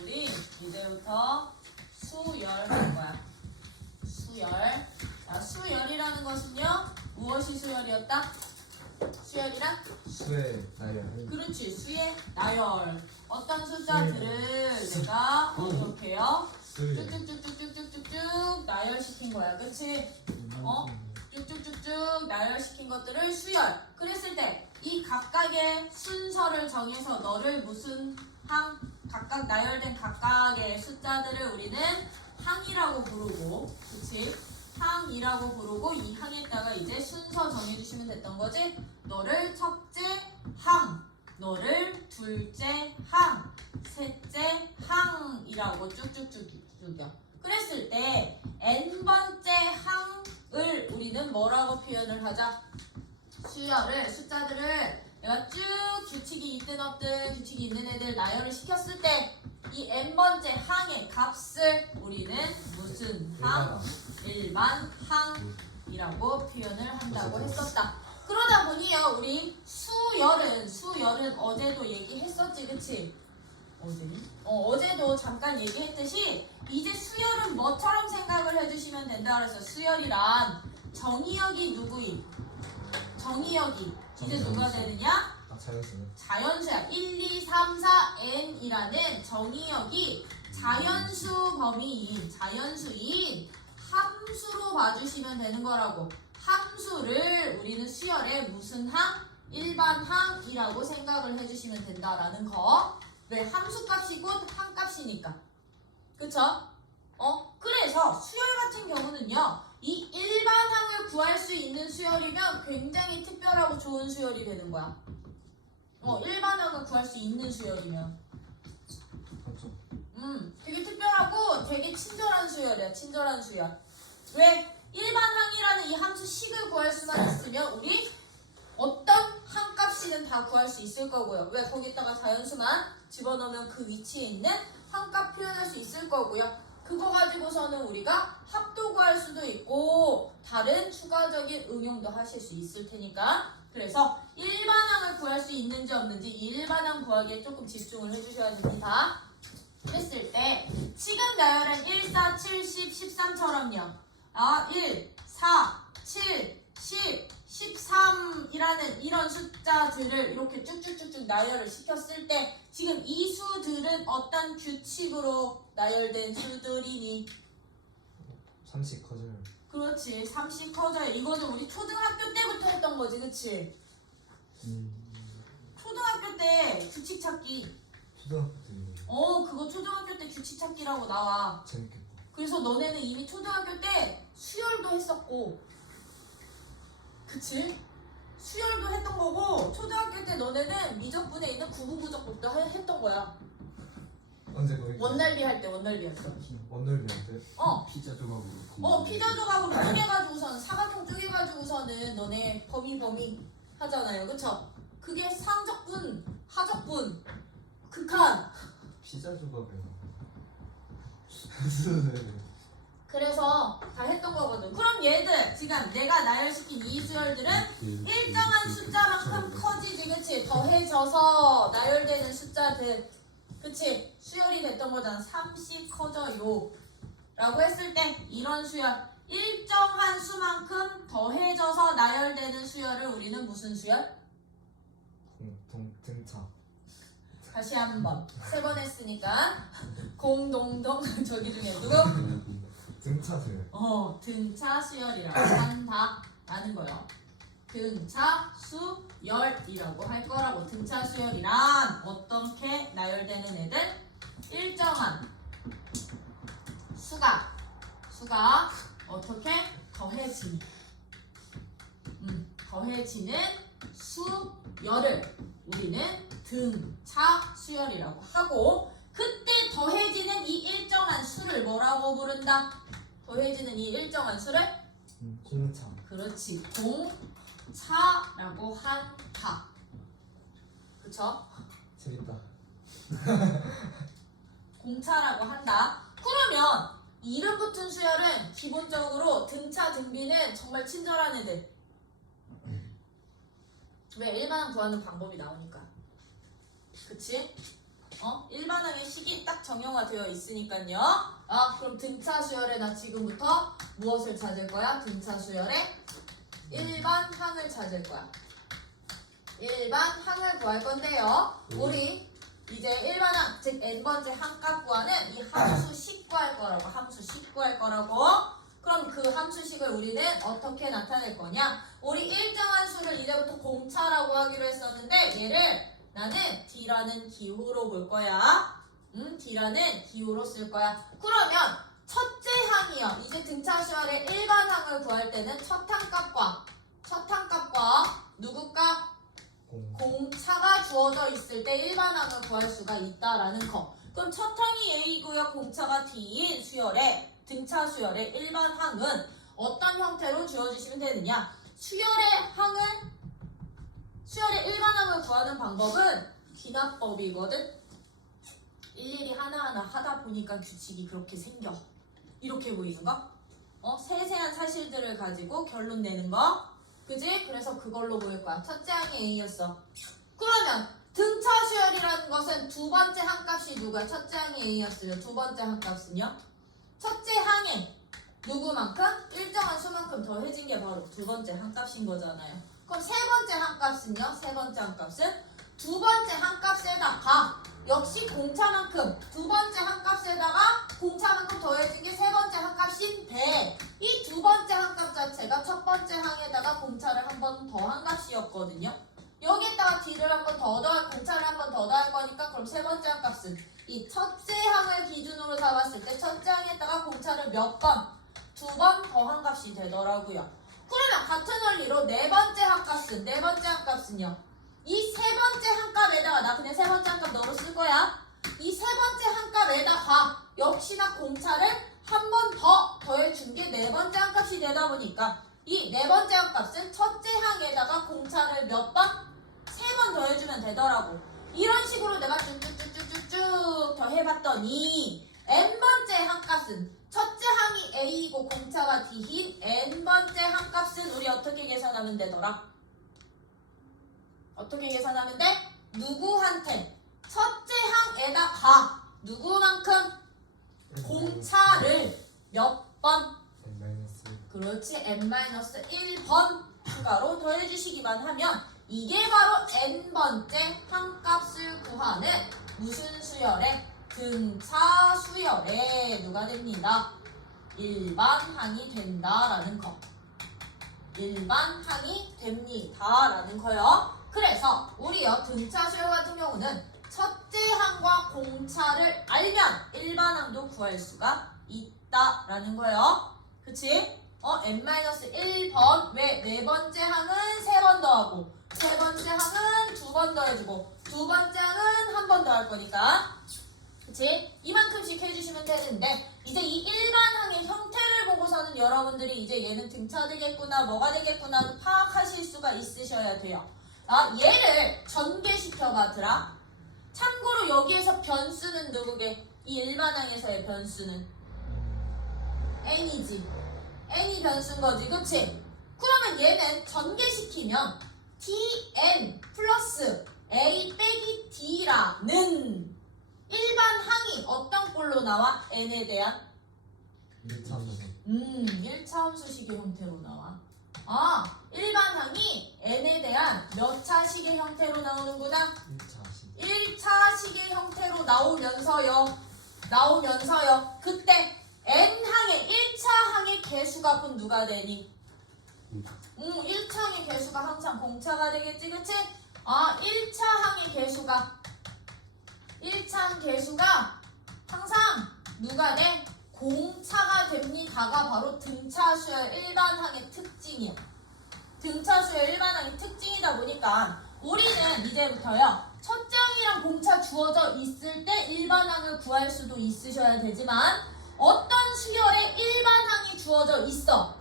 우리 이제부터 수열 할 거야. 수열. 자, 수열이라는 것은요, 무엇이 수열이었다? 수열이란? 수의 나열. 그렇지, 수의 나열. 어떤 숫자들을 내가 어떻게 해요? 쭉쭉쭉쭉쭉쭉쭉 나열시킨 거야. 그치? 쭉쭉쭉쭉 나열시킨 것들을 수열. 그랬을 때 이 각각의 순서를 정해서 너를 무슨 각각 나열된 각각의 숫자들을 우리는 항이라고 부르고, 그치? 항이라고 부르고 이 항에다가 이제 순서 정해주시면 됐던 거지? 너를 첫째 항, 너를 둘째 항, 셋째 항이라고 쭉쭉쭉쭉요. 그랬을 때 n번째 항을 우리는 뭐라고 표현을 하자? 수열을, 숫자들을 내가 쭉 규칙이 있든 없든 규칙이 있는 애들 나열을 시켰을 때 이 n번째 항의 값을 우리는 무슨 항? 일반 항이라고 표현을 한다고 했었다. 그러다 보니요, 우리 수열은 어제도 얘기했었지, 그치? 어제도 잠깐 얘기했듯이 이제 수열은 뭐처럼 생각을 해주시면 된다 그래서 수열이란 정의역이 누구임? 정의역이 이제 누가 되느냐? 자연수는? 자연수야. 1, 2, 3, 4, n이라는 정의역이 자연수 범위인, 자연수인 함수로 봐주시면 되는 거라고. 함수를 우리는 수열의 무슨 항? 일반 항이라고 생각을 해주시면 된다라는 거. 왜? 함수값이 곧 항값이니까. 그쵸? 그래서 수열 같은 경우는요, 이 일반 항을 구할 수 있는 수열이면 굉장히 특별하고 좋은 수열이 되는 거야. 일반 항을 구할 수 있는 수열이면. 맞죠? 되게 특별하고 되게 친절한 수열이야. 친절한 수열. 왜? 일반 항이라는 이 함수 식을 구할 수만 있으면 우리 어떤 항값이든 다 구할 수 있을 거고요. 왜? 거기다가 자연수만 집어넣으면 그 위치에 있는 항값 표현할 수 있을 거고요. 그거 가지고서는 우리가 합도 구할 수도 있고 다른 추가적인 응용도 하실 수 있을 테니까, 그래서 일반항을 구할 수 있는지 없는지 이 일반항 구하기에 조금 집중을 해주셔야 됩니다. 그랬을 때 지금 나열은 1, 4, 7, 10, 13처럼요. 1, 4, 7, 10, 13이라는 이런 숫자들을 이렇게 쭉쭉쭉쭉 나열을 시켰을 때 지금 이 수들은 어떤 규칙으로 나열된 수들이니? 30 커져요. 그렇지, 30 커져요. 이거는 우리 초등학교 때부터 했던 거지, 그치? 초등학교 때 규칙 찾기. 초등학교 때 그거 초등학교 때 규칙 찾기라고 나와. 재밌겠다. 그래서 너네는 이미 초등학교 때 수열도 했었고, 그치? 수열도 했던 거고, 초등학교 때 너네는 미적분에 있는 구분구적법도 했던 거야. 언제 거기? 원날비 할 때, 원날비 할 때. 원널비 할 때? 피자 조각으로. 피자 조각으로 쪼개가지고서는, 사각형 쪼개가지고서는 너네 범위 하잖아요. 그쵸? 그게 상적분, 하적분, 극한. 피자 조각을. 그래서 다 했던 거거든. 그럼 얘들 지금 내가 나열시킨 이 수열들은 일정한 숫자만큼 커지지, 그치? 더해져서 나열되는 숫자들, 그치? 수열이 됐던 거잖아. 30 커져요 라고 했을 때 이런 수열, 일정한 수만큼 더해져서 나열되는 수열을 우리는 무슨 수열? 등차. 다시 한번 3번 했으니까 공동동 저기 중에 누구? 등차들. 등차 수열이라고 한다라는 거요. 등차 수열이라고 할 거라고. 등차 수열이란 어떻게 나열되는 애들? 일정한 수가 어떻게 더해지는 수열을 우리는 등차 수열이라고 하고, 그때 더해지는 이 일정한 수를 뭐라고 부른다? 더해지는 이 일정한 수를? 공차. 그렇지, 공차라고 한다. 그쵸? 재밌다. 공차라고 한다. 그러면 이름 붙은 수열은 기본적으로 등차 등비는 정말 친절한 애들. 왜? 일반항 구하는 방법이 나오니까. 그치? 항의 식이 딱 정형화되어 있으니까요. 그럼 등차 수열에 나 지금부터 무엇을 찾을 거야? 등차 수열에 일반 항을 찾을 거야. 일반 항을 구할 건데요. 우리 이제 일반 항, 즉 n번째 항값 구하는 이 함수식 구할 거라고. 함수식 구할 거라고. 그럼 그 함수식을 우리는 어떻게 나타낼 거냐? 우리 일정한 수를 이제부터 공차라고 하기로 했었는데 얘를 나는 D라는 기호로 볼 거야. D라는 기호로 쓸 거야. 그러면 첫째 항이요. 이제 등차 수열의 일반 항을 구할 때는 첫 항값과 누구 값? 공차가 주어져 있을 때 일반 항을 구할 수가 있다라는 거. 그럼 첫 항이 A고요. 공차가 D인 수열의 등차 수열의 일반 항은 어떤 형태로 주어주시면 되느냐? 수열의 일반 항을 구하는 방법은 귀납법이거든. 일일이 하나하나 하다 보니까 규칙이 그렇게 생겨. 이렇게 보이는 거? 세세한 사실들을 가지고 결론 내는 거. 그지? 그래서 그걸로 보일 거야. 첫째 항이 A였어. 그러면 등차 수열이라는 것은 두 번째 항값이 누구야? 첫째 항이 A였어요. 두 번째 항값은요? 첫째 항에 누구만큼? 일정한 수만큼 더해진 게 바로 두 번째 항값인 거잖아요. 그럼 세 번째 항값은요? 세 번째 항값은 두 번째 항값에다가 역시 공차만큼 두 번째 항값에다가 공차만큼 더해진 게 세 번째 항값인데 이 두 번째 항값 자체가 첫 번째 항에다가 공차를 한 번 더한 값이었거든요. 여기에다가 D를 한 번 더 더한 공차를 한 번 더 더한 거니까 그럼 세 번째 항값은 이 첫째 항을 기준으로 잡았을 때 첫째 항에다가 공차를 몇 번? 두 번 더한 값이 되더라고요. 그러면 같은 원리로 네 번째 항값은요? 이 세 번째 항값에다가 나 그냥 세 번째 항값 너로 쓸 거야. 이 세 번째 항값에다가 역시나 공차를 한 번 더 더해준 게 네 번째 항값이 되다 보니까 이 네 번째 항값은 첫째 항에다가 공차를 몇 번? 세 번 더해주면 되더라고. 이런 식으로 내가 쭉쭉쭉쭉쭉 더해봤더니 n번째 항값은 첫째 항이 A이고 공차가 D인 n번째 항값은 우리 어떻게 계산하면 되더라? 어떻게 계산하면 돼? 누구한테? 첫째 항에다가 누구만큼? 공차를 몇 번? 그렇지, n-1번 추가로 더해주시기만 하면 이게 바로 n번째 항값을 구하는 무슨 수열의? 등차 수열의 누가 됩니다. 일반 항이 된다라는 거. 일반 항이 됩니다라는 거요. 그래서 우리요 등차 수열 같은 경우는 첫째 항과 공차를 알면 일반 항도 구할 수가 있다라는 거요. 그치? n-1번 왜 네 번째 항은 세 번 더하고 세 번째 항은 두 번 더해주고 두 번째 항은 한 번 더 할 거니까 그치? 이만큼씩 해주시면 되는데 이제 이 일반 항의 형태를 보고서는 여러분들이 이제 얘는 등차 되겠구나 뭐가 되겠구나 파악하실 수가 있으셔야 돼요. 얘를 전개시켜봐더라. 참고로 여기에서 변수는 누구게? 이 일반 항에서의 변수는 n이지. n이 변수인 거지, 그치? 그러면 얘는 전개시키면 tn 플러스 a 빼기 d라는 일반 항이 어떤 꼴로 나와? n에 대한 1차 함수식의 형태로 나와. 일반 항이 n에 대한 몇 차식의 형태로 나오는구나? 1차식의 형태로 나오면서요. 그때 n항의 1차 항의 개수가 본 누가 되니? 1차 항의 개수가 항상 공차가 되겠지, 그치? 1차 항의 개수가 1차 항 개수가 항상 누가 돼? 공차가 됩니다가 바로 등차 수열 일반 항의 특징이야. 등차 수열 일반 항의 특징이다 보니까 우리는 이제부터요. 첫째 항이랑 공차 주어져 있을 때 일반 항을 구할 수도 있으셔야 되지만 어떤 수열에 일반 항이 주어져 있어.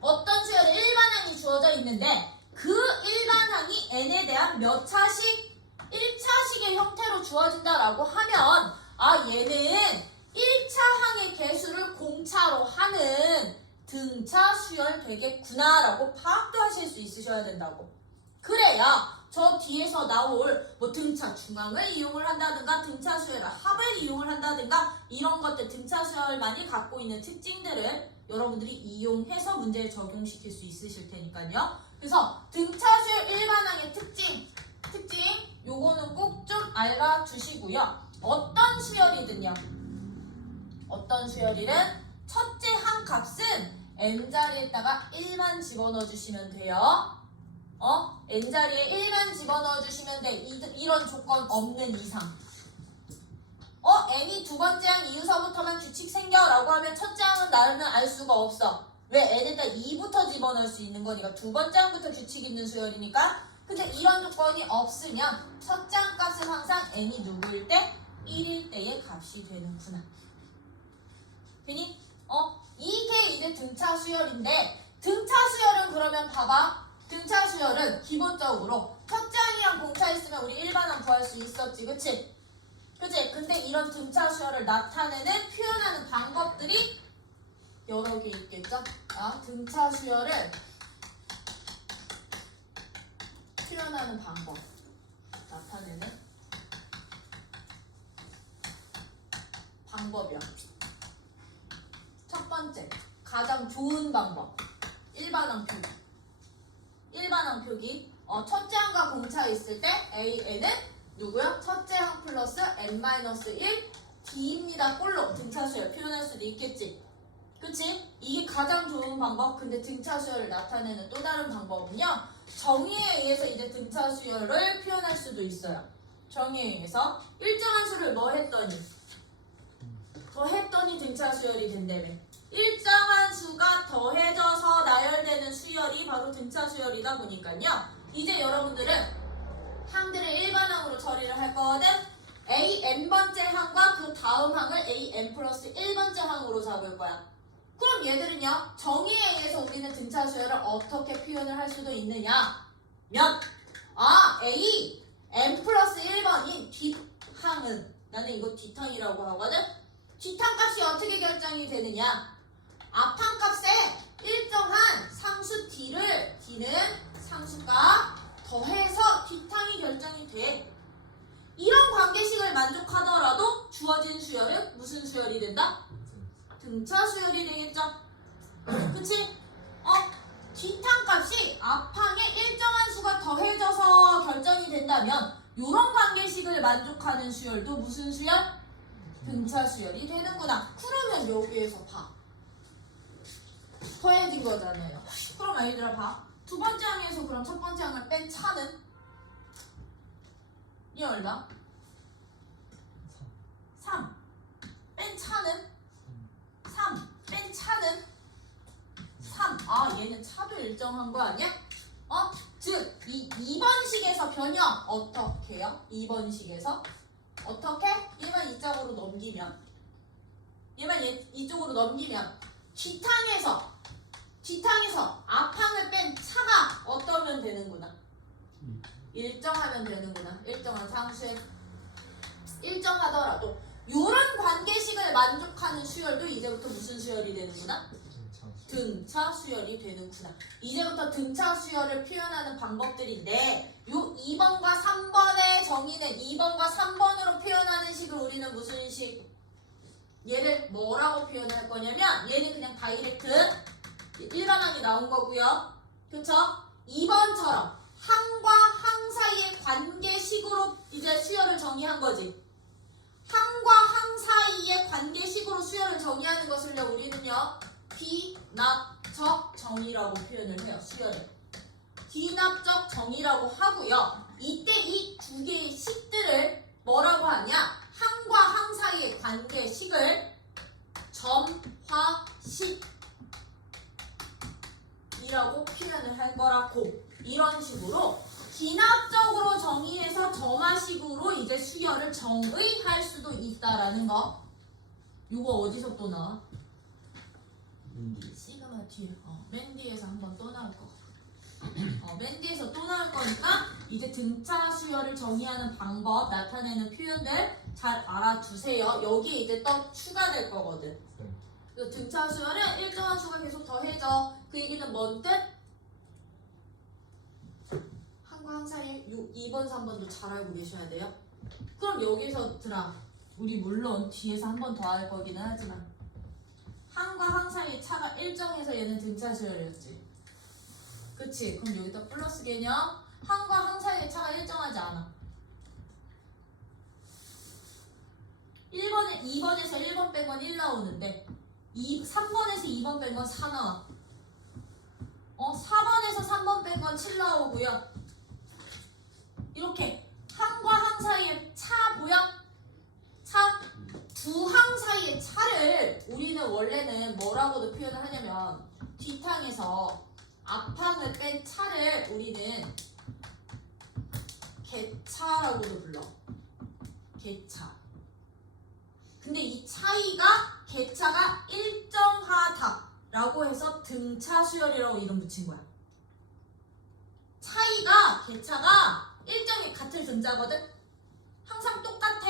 어떤 수열에 일반 항이 주어져 있는데 그 일반 항이 n에 대한 몇 차식? 1차식의 형태로 주어진다라고 하면 얘는 1차 항의 개수를 공차로 하는 등차 수열 되겠구나 라고 파악도 하실 수 있으셔야 된다고. 그래야 저 뒤에서 나올 등차 중앙을 이용을 한다든가 등차 수열을 합을 이용을 한다든가 이런 것들 등차 수열만이 갖고 있는 특징들을 여러분들이 이용해서 문제에 적용시킬 수 있으실 테니까요. 그래서 등차 수열 일반항의 특징 요거는 꼭 좀 알아두시고요. 어떤 수열이든요. 어떤 수열이든 첫째 항 값은 n자리에다가 1만 집어넣어 주시면 돼요. n자리에 1만 집어넣어 주시면 돼. 이런 조건 없는 이상. n이 두 번째 항 이유서부터만 규칙 생겨 라고 하면 첫째 항은 나는 알 수가 없어. 왜? n에다 2부터 집어넣을 수 있는 거니까 두 번째 항부터 규칙 있는 수열이니까. 근데 이런 조건이 없으면 첫째 항 값은 항상 n이 누구일 때? 1일 때의 값이 되는구나. 되니? 이게 이제 등차 수열인데 등차 수열은 그러면 봐봐. 등차 수열은 기본적으로 첫째 항이랑 공차 있으면 우리 일반항 구할 수 있었지. 그치? 근데 이런 등차 수열을 나타내는 표현하는 방법들이 여러 개 있겠죠? 등차 수열을 표현하는 방법 나타내는 방법이야. 첫 번째, 가장 좋은 방법. 일반항 표기. 일반항 표기. 첫째 항과 공차 있을 때 AN은 누구요? 첫째 항 플러스 n-1 D입니다. 꼴로 등차 수열 표현할 수도 있겠지. 그치? 이게 가장 좋은 방법. 근데 등차 수열을 나타내는 또 다른 방법은요. 정의에 의해서 이제 등차 수열을 표현할 수도 있어요. 정의에 의해서 일정한 수를 뭐 했더니 더했더니 등차 수열이 된다며. 일정한 수가 더해져서 나열되는 수열이 바로 등차 수열이다 보니까요. 이제 여러분들은 항들을 일반항으로 처리를 할 거거든. a n번째 항과 그 다음 항을 a n 플러스 1번째 항으로 잡을 거야. 그럼 얘들은요. 정의에 의해서 우리는 등차 수열을 어떻게 표현을 할 수도 있느냐 면 a n 플러스 1번인 뒷항은 나는 이거 뒷항이라고 하거든. 뒷항 값이 어떻게 결정이 되느냐. 앞항 값에 일정한 상수 d는 상수가 더해서 뒷항이 결정이 돼. 이런 관계식을 만족하더라도 주어진 수열은 무슨 수열이 된다? 등차 수열이 되겠죠? 그치? 뒷항 값이 앞항에 일정한 수가 더해져서 결정이 된다면 이런 관계식을 만족하는 수열도 무슨 수열? 등차 수열이 되는구나. 그러면 여기에서 봐. 더해진 거잖아요. 그럼 얘들아 봐. 두 번째 항에서 그럼 첫 번째 항을 뺀 차는? 이 얼마? 3. 뺀 차는? 3. 뺀 차는? 3. 얘는 차도 일정한 거 아니야? 즉, 이 2번식에서 변형 어떻게 해요? 2번식에서 어떻게? 얘만 이쪽으로 넘기면 이쪽으로 넘기면 뒷항에서 앞항을 뺀 차가 어떠면 되는구나. 일정하면 되는구나. 일정한 상수에 일정하더라도 이런 관계식을 만족하는 수열도 이제부터 무슨 수열이 되는구나? 등차 수열이 되는구나. 이제부터 등차 수열을 표현하는 방법들인데 요 2번과 3번의 정의는 2번과 3번으로 표현하는 식을 우리는 무슨 식? 얘를 뭐라고 표현할 거냐면 얘는 그냥 다이렉트 일반항이 나온 거고요. 그쵸? 2번처럼 항과 항 사이의 관계식으로 이제 수열을 정의한 거지. 항과 항 사이의 관계식으로 수열을 정의하는 것을요 우리는요 귀납적 정의라고 표현을 해요. 수열을 귀납적 정의라고 하고요. 이때 이 두 개의 식들을 뭐라고 하냐? 항과 항 사이의 관계식을 점화식이라고 표현을 할 거라고. 이런 식으로 기납적으로 정의해서 점화식으로 이제 수열을 정의할 수도 있다라는 거. 요거 어디서 또 나와? 시그마 뒤에. 맨 뒤에서 한번 또 나올 거. 맨 뒤에서 또 나올 거니까 이제 등차 수열을 정의하는 방법, 나타내는 표현들 잘 알아두세요. 여기 이제 또 추가될 거거든. 그래서 등차 수열은 일정한 수가 계속 더해져. 그 얘기는 뭔 뜻? 항과 항 사이에 2번, 3번도 잘 알고 계셔야 돼요. 그럼 여기서 들아 우리 물론 뒤에서 한 번 더 할 거기는 하지만 항과 항 사이의 차가 일정해서 얘는 등차 수열이었지. 그치? 그럼 여기다 플러스 개념. 항과 항 사이의 차가 일정하지 않아. 2번에서 1번 뺀 건 1 나오는데 3번에서 2번 뺀 건 4 나와. 4번에서 3번 뺀 건 7 나오고요. 이렇게 항과 항 사이의 차 보여? 차? 두 항 사이의 차를 우리는 원래는 뭐라고도 표현을 하냐면 뒷항에서 앞항을 뺀 차를 우리는 객차라고도 불러. 객차. 근데 이 차이가 객차가 일정하다라고 해서 등차 수열이라고 이름 붙인 거야. 차이가 객차가 일정히 같을 등자거든. 항상 똑같아.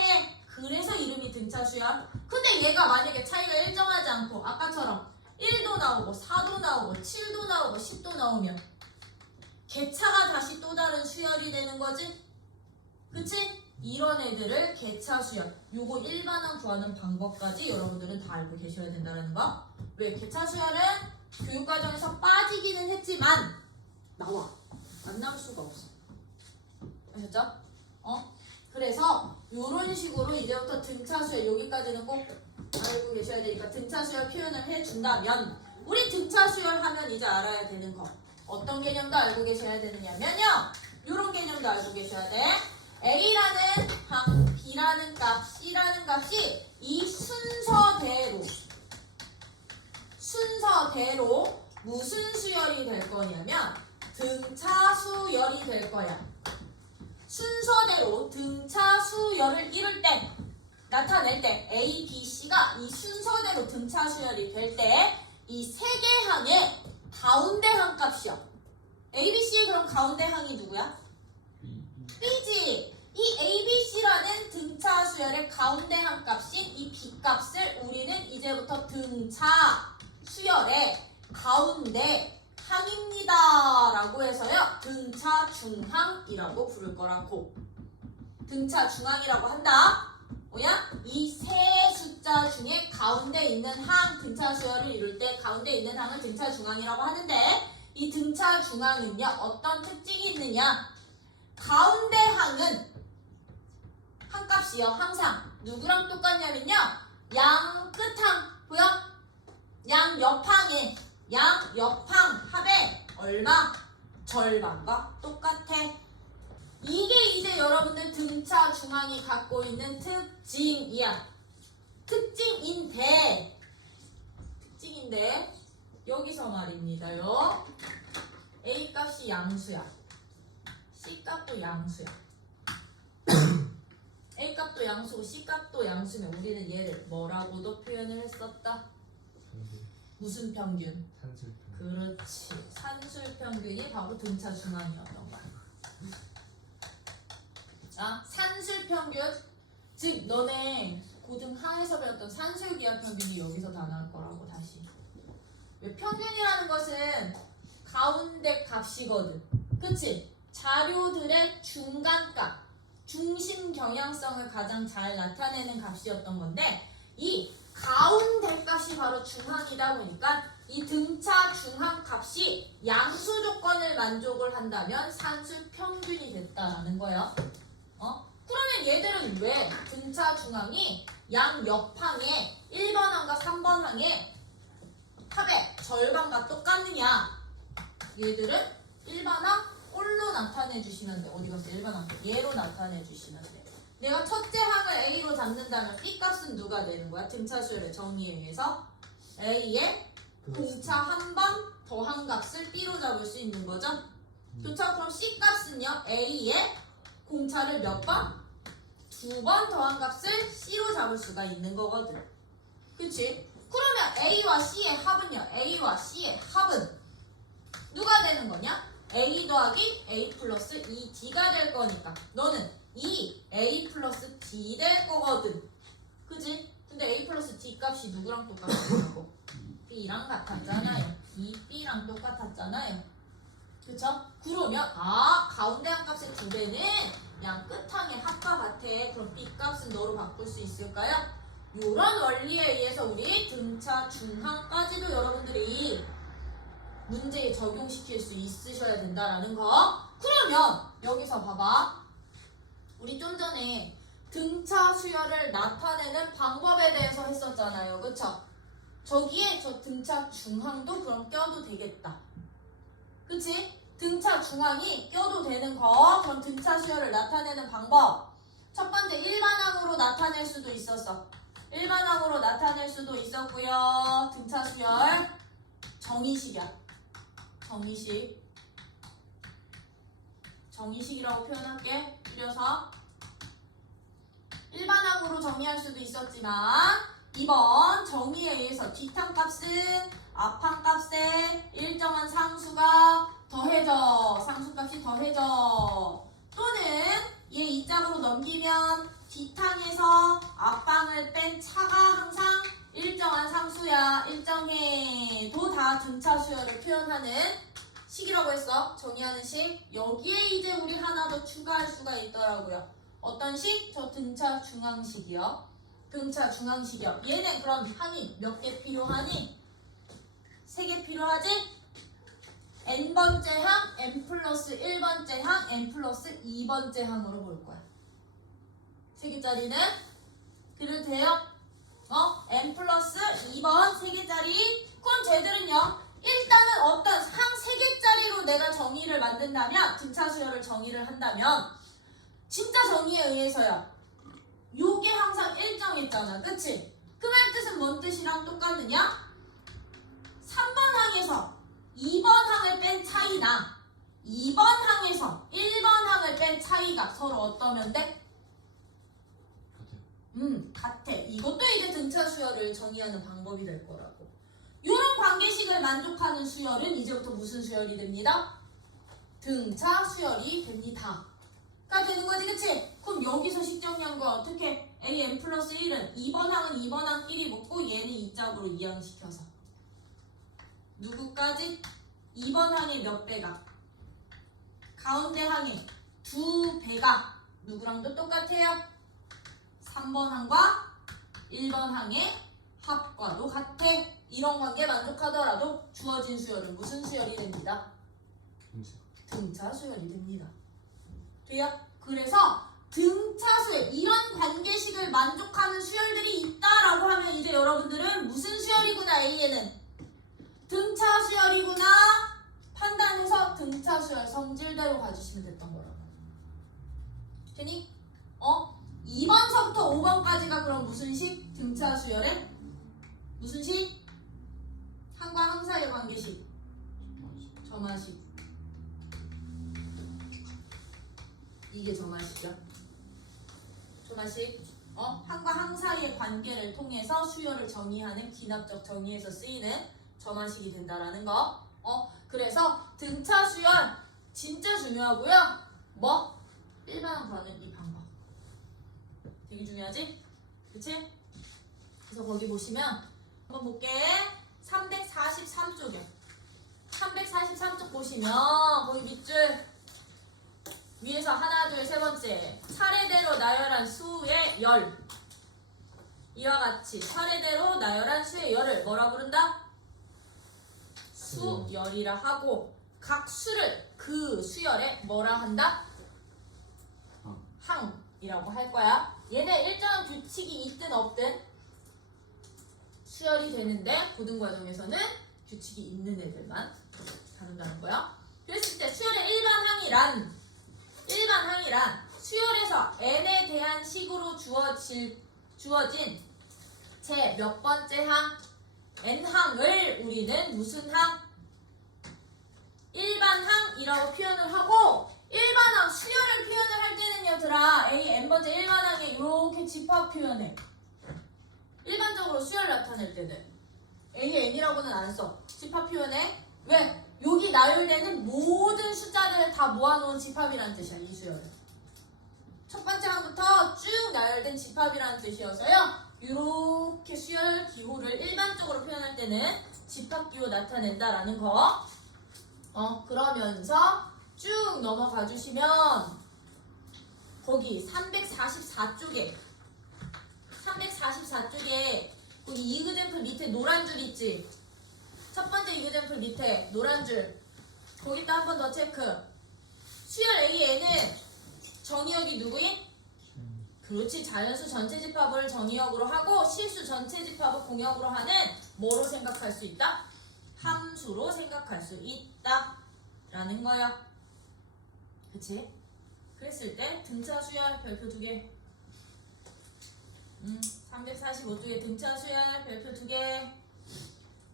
그래서 이름이 등차 수열. 근데 얘가 만약에 차이가 일정하지 않고 아까처럼 1도 나오고 4도 나오고 7도 나오고 10도 나오면 객차가 다시 또 다른 수열이 되는 거지. 그치? 이런 애들을 객차 수열. 요거 일반항 구하는 방법까지 여러분들은 다 알고 계셔야 된다는 거. 왜? 객차 수열은 교육과정에서 빠지기는 했지만 나와. 안 나올 수가 없어. 아셨죠? 그래서 요런 식으로 이제부터 등차 수열 여기까지는 꼭 알고 계셔야 되니까 등차 수열 표현을 해준다면 우리 등차 수열 하면 이제 알아야 되는 거 어떤 개념도 알고 계셔야 되느냐면요. 요런 개념도 알고 계셔야 돼. A라는 항, B라는 값, C라는 값이 이 순서대로 무슨 수열이 될 거냐면 등차 수열이 될 거야. 순서대로 등차 수열을 이룰 때, 나타낼 때 A, B, C가 이 순서대로 등차 수열이 될 때 이 세 개 항의 가운데 항 값이요. A, B, C의 그럼 가운데 항이 누구야? B지. 이 A, B, C라는 등차 수열의 가운데 한 값인 이 B 값을 우리는 이제부터 등차 수열의 가운데 항입니다 라고 해서요 등차 중항이라고 부를 거라고. 등차 중항이라고 한다. 뭐야? 이 세 숫자 중에 가운데 있는 항 등차 수열을 이룰 때 가운데 있는 항을 등차 중항이라고 하는데 이 등차 중항은요 어떤 특징이 있느냐? 가운데 항은 한 값이요. 항상 누구랑 똑같냐면요. 양 끝항 보여? 양 옆항에 양 옆항 합의 얼마? 절반과 똑같아. 이게 이제 여러분들 등차 중항이 갖고 있는 특징이야. 특징인데 여기서 말입니다요. A 값이 양수야. C 값도 양수야. A 값도 양수고 C 값도 양수면 우리는 얘를 뭐라고도 표현을 했었다? 무슨 평균? 산술평. 그렇지. 산술 평균이 바로 등차 중앙이었던 거야. 자, 산술 평균. 즉 너네 고등 하에서 배웠던 산술 기하 평균이 여기서 다 나올 거라고 다시. 왜 평균이라는 것은 가운데 값이거든. 그치? 자료들의 중간값. 중심 경향성을 가장 잘 나타내는 값이었던 건데 이 가운데 값이 바로 중항이다 보니까 이 등차 중항 값이 양수 조건을 만족을 한다면 산술 평균이 됐다라는 거예요. 그러면 얘들은 왜 등차 중항이 양 옆항에 1번 항과 3번 항의 합의 절반과 똑같느냐? 얘들은 1번 항 꼴로 나타내 주시면 돼. 어디 갔어? 1번 항. 얘로 나타내 주시면 돼. 내가 첫째 항을 A로 잡는다면 B 값은 누가 되는 거야? 등차 수열의 정의에 의해서 A의 공차 한 번 더한 값을 B로 잡을 수 있는 거죠. 그렇죠? 그럼 C 값은요? A의 공차를 몇 번? 2번 더한 값을 C로 잡을 수가 있는 거거든. 그치? 그러면 A와 C의 합은요? A와 C의 합은 누가 되는 거냐? A 더하기 A 플러스 2D가 될 거니까 너는 2A 플러스 D 될 거거든. 그지? 근데 A 플러스 D 값이 누구랑 똑같냐고? B랑 같았잖아요. 2B랑 똑같았잖아요. 그쵸? 그러면 가운데 한 값의 2배는 그냥 끝항의 합과 같아. 그럼 B 값은 너로 바꿀 수 있을까요? 요런 원리에 의해서 우리 등차 중항까지도 여러분들이 문제에 적용시킬 수 있으셔야 된다라는 거. 그러면 여기서 봐봐. 우리 좀 전에 등차 수열을 나타내는 방법에 대해서 했었잖아요. 그쵸? 저기에 저 등차 중항도 그럼 껴도 되겠다. 그치? 등차 중항이 껴도 되는 거. 그럼 등차 수열을 나타내는 방법. 첫 번째 일반항으로 나타낼 수도 있었어. 일반항으로 나타낼 수도 있었고요. 등차 수열 정의식이야. 정의식이라고 표현할게. 줄여서 일반항으로 정의할 수도 있었지만 2번 정의에 의해서 뒷항값은 앞항값에 일정한 상수가 더해져. 상수값이 더해져. 또는 얘 이 짝으로 넘기면 뒷항에서 앞항을 뺀 차가 항상 일정한 상수야. 일정해. 도 다 등차 수열을 표현하는 식이라고 했어. 정의하는 식. 여기에 이제 우리 하나 더 추가할 수가 있더라고요. 어떤 식? 저 등차 중항식이요. 등차 중항식이요. 얘네 그럼 항이 몇 개 필요하니? 3개 필요하지? n번째 항, n 플러스 1번째 항, n 플러스 2번째 항으로 볼 거야. 3개짜리는 그래도 돼요? n 플러스 2번 3개짜리. 그럼 쟤들은요, 일단은 어떤 항 3개짜리로 내가 정의를 만든다면, 등차 수열을 정의를 한다면, 진짜 정의에 의해서야. 요게 항상 일정했잖아. 그치? 그 말 뜻은 뭔 뜻이랑 똑같느냐? 3번 항에서 2번 항을 뺀 차이나 2번 항에서 1번 항을 뺀 차이가 서로 어떠면 돼? 같아. 이것도 이제 등차 수열을 정의하는 방법이 될 거라고. 요런 관계식을 만족하는 수열은 이제부터 무슨 수열이 됩니다? 등차 수열이 됩니다. 가 되는 거지, 그치? 그럼 여기서 식 정리한 거 어떻게? an 플러스 1은 2번 항은 2번 항끼리 묶고 얘는 이 짝으로 이항시켜서 누구까지? 2번 항의 몇 배가? 가운데 항의 2배가 누구랑도 똑같아요? 3번 항과 1번 항의 합과도 같아. 이런 관계 만족하더라도 주어진 수열은 무슨 수열이 됩니다? 등차 수열이 됩니다. 돼요? 그래서 등차 수열, 이런 관계식을 만족하는 수열들이 있다라고 하면 이제 여러분들은 무슨 수열이구나, A에는 등차 수열이구나 판단해서 등차 수열 성질대로 가주시면 됐던 거라고. 되니? 2번서부터 5번까지가 그럼 무슨 식? 등차 수열의 무슨 식? 항과 항 사이의 관계식. 점화식. 이게 점화식이야. 점화식. 항과 항 사이의 관계를 통해서 수열을 정의하는 기납적 정의에서 쓰이는 점화식이 된다라는 거. 그래서 등차 수열 진짜 중요하고요. 뭐? 일반항 구하는 이 방법. 되게 중요하지? 그치? 그래서 거기 보시면 한번 볼게. 343쪽이야. 343쪽 보시면 거기 밑줄 위에서 하나, 둘, 세 번째 차례대로 나열한 수의 열. 이와 같이 차례대로 나열한 수의 열을 뭐라 부른다? 수열이라 하고 각 수를 그 수열에 뭐라 한다? 항이라고 할 거야. 얘네 일정한 규칙이 있든 없든 수열이 되는데 고등 과정에서는 규칙이 있는 애들만 다룬다는 거야. 그랬을 때 수열의 일반 항이란 수열에서 n에 대한 식으로 주어진 제 몇 번째 항? n항을 우리는 무슨 항? 일반항이라고 표현을 하고, 일반항 수열을 표현을 할 때는 얘들아 A n번째 일반항에 이렇게 집합 표현해. 일반적으로 수열 나타낼 때는 A의 n이라고는 안 써. 집합 표현해. 왜? 여기 나열되는 모든 숫자들을 다 모아놓은 집합이라는 뜻이야. 이 수열은 첫 번째 항부터 쭉 나열된 집합이라는 뜻이어서요, 이렇게 수열 기호를 일반적으로 표현할 때는 집합 기호 나타낸다라는 거. 그러면서 쭉 넘어가 주시면 거기 344쪽에 거기 이그젠플 밑에 노란 줄 있지? 첫 번째 이그젠플 밑에 노란 줄 거기다 한 번 더 체크. 수열 AN은 정의역이 누구인? 그렇지. 자연수 전체 집합을 정의역으로 하고 실수 전체 집합을 공역으로 하는 뭐로 생각할 수 있다? 함수로 생각할 수 있다 라는 거야. 그치? 그랬을 때 등차 수열 별표 2개 345쪽에 등차 수열 별표 2개.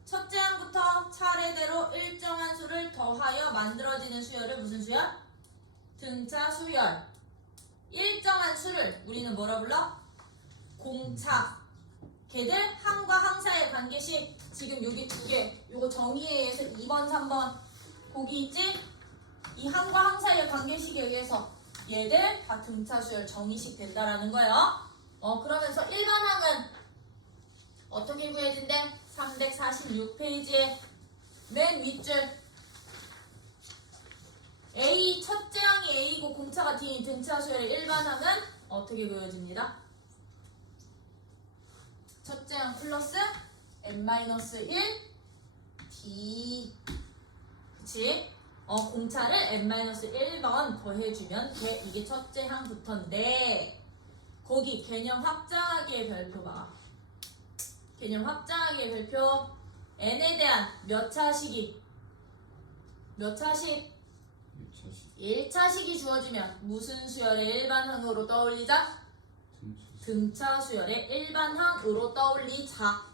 첫째 항부터 차례대로 일정한 수를 더하여 만들어지는 수열을 무슨 수열? 등차 수열. 일정한 수를 우리는 뭐라 불러? 공차. 걔들 항과 항 사이의 관계식 지금 여기 2개 요거 정의에 의해서 2번 3번 거기 있지? 이 항과 항 사이의 관계식에 의해서 얘들 다 등차 수열 정의식 된다라는 거예요. 그러면서 일반 항은 어떻게 구해진대? 346페이지에 맨 윗줄 A 첫째 항이 A고 공차가 D인 등차 수열의 일반 항은 어떻게 구해집니다? 첫째 항 플러스 n-1 D 그치? 공차를 n-1번 더해주면 돼. 이게 첫째 항부터인데 거기 개념 확장하기의 별표 봐. 개념 확장하기의 별표 n에 대한 몇 차식이? 몇 차식? 1차식이 주어지면 무슨 수열의 일반항으로 떠올리자? 등차 수열의 일반항으로 떠올리자.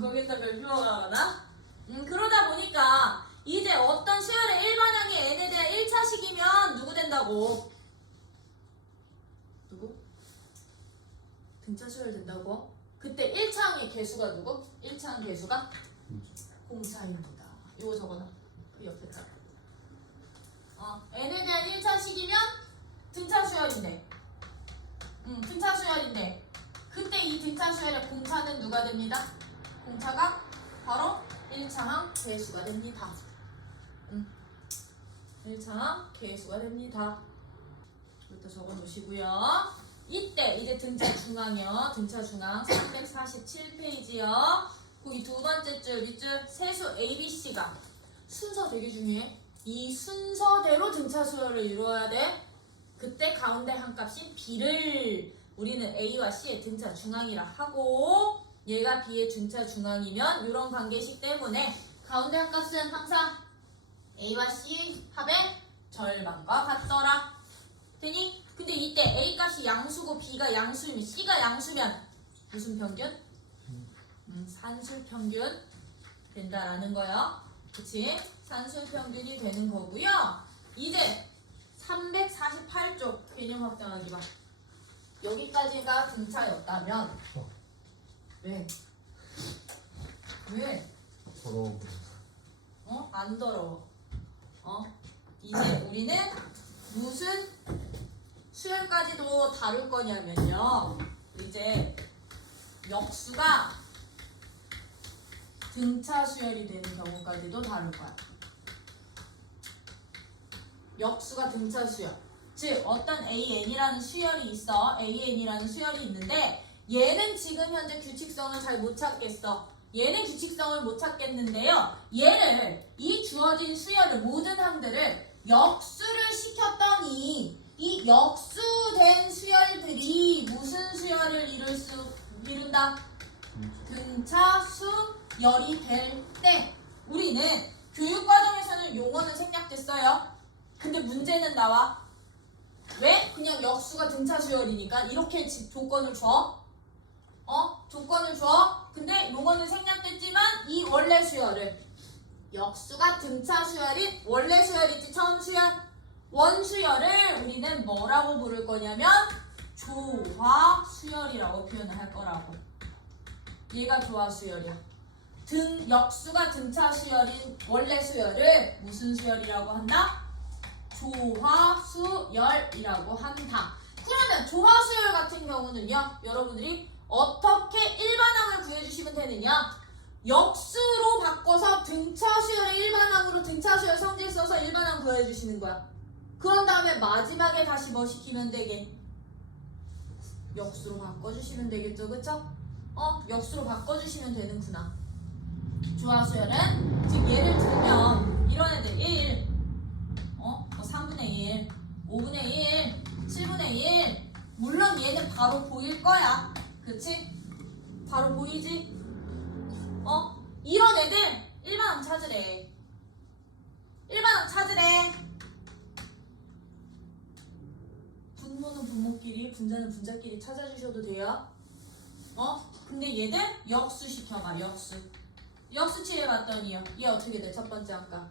거기서 별표가 나가나? 그러다 보니까 이제 어떤 수열의 일반항이 n에 대한 1차식이면 누구 된다고? 누구? 등차 수열 된다고? 그때 1차항의 개수가 누구? 1차항 개수가? 공차입니다. 이거 적어놔. 그 옆에다. n에 대한 1차식이면 등차 수열인데. 등차 수열인데. 그때 이 등차 수열의 공차는 누가 됩니다? 공차가 바로 1차항 개수가 됩니다. 1차항 개수가 됩니다. 이것도 적어 놓으시고요. 이때 이제 등차 중앙이요. 등차 중앙 347페이지요. 거기 두 번째 줄 밑줄 세수 ABC가 순서 되게 중요해. 이 순서대로 등차 수열을 이루어야 돼. 그때 가운데 한 값인 B를 우리는 A와 C의 등차 중앙이라 하고 얘가 B의 등차 중앙이면 이런 관계식 때문에 가운데 한 값은 항상 A와 C 합의 절반과 같더라. 되니? 근데 이때 A 값이 양수고 B가 양수이면 C가 양수면 무슨 평균? 산술 평균 된다라는 거예요. 그치? 산술 평균이 되는 거고요. 이제 348쪽 개념 확장하기 봐. 여기까지가 등차였다면 왜? 왜? 더러워. 안 더러워. 이제 우리는 무슨 수열까지도 다룰 거냐면요. 이제 역수가 등차 수열이 되는 경우까지도 다룰 거야. 역수가 등차 수열. 즉 어떤 AN이라는 수열이 있어. AN이라는 수열이 있는데 얘는 지금 현재 규칙성을 잘 못 찾겠어. 얘는 규칙성을 못 찾겠는데요. 얘를 이 주어진 수열의 모든 항들을 역수를 시켰더니 이 역수된 수열들이 무슨 수열을 이룬다? 등차 수열이 될 때 우리는 교육과정에서는 용어는 생략됐어요. 근데 문제는 나와. 왜? 그냥 역수가 등차 수열이니까 이렇게 조건을 줘. 조건을 줘. 근데 용어는 생략됐지만 이 원래 수열을 역수가 등차 수열인 원래 수열이지 처음 수열 원수열을 우리는 뭐라고 부를 거냐면 조화 수열이라고 표현을 할 거라고. 얘가 조화 수열이야. 역수가 등차 수열인 원래 수열을 무슨 수열이라고 한다? 조화 수열이라고 한다. 그러면 조화 수열 같은 경우는요, 여러분들이 어떻게 일반항을 구해주시면 되느냐? 역수로 바꿔서 등차 수열의 일반항으로 등차 수열 성질 써서 일반항 구해주시는 거야. 그런 다음에 마지막에 다시 뭐 시키면 되게? 역수로 바꿔주시면 되겠죠, 그쵸? 역수로 바꿔주시면 되는구나. 조화수열은 즉 예를 들면 이런 애들 1, 3분의 1, 5분의 1, 7분의 1. 물론 얘는 바로 보일 거야, 그치? 바로 보이지? 이런 애들 일반항 찾으래. 일반항 찾으래. 분모는 분모끼리, 분자는 분자끼리 찾아주셔도 돼요. 근데 얘들 역수 시켜봐. 역수 칠해봤더니요, 얘 어떻게 돼? 첫 번째 항값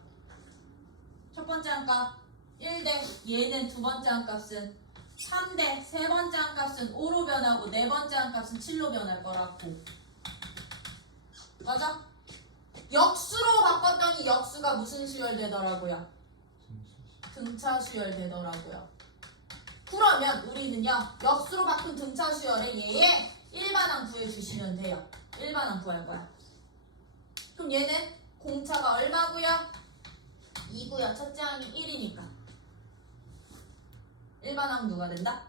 1대 얘는 두 번째 항값은 3대 세 번째 항값은 5로 변하고 네 번째 항값은 7로 변할 거라고. 맞아? 역수로 바꿨더니 역수가 무슨 수열 되더라고요? 등차 수열 되더라고요. 그러면 우리는요, 역수로 바꾼 등차 수열에 얘의 일반항 구해주시면 돼요. 일반항 구할 거야. 그럼 얘는 공차가 얼마고요? 2고요. 첫째 항이 1이니까. 일반항 누가 된다?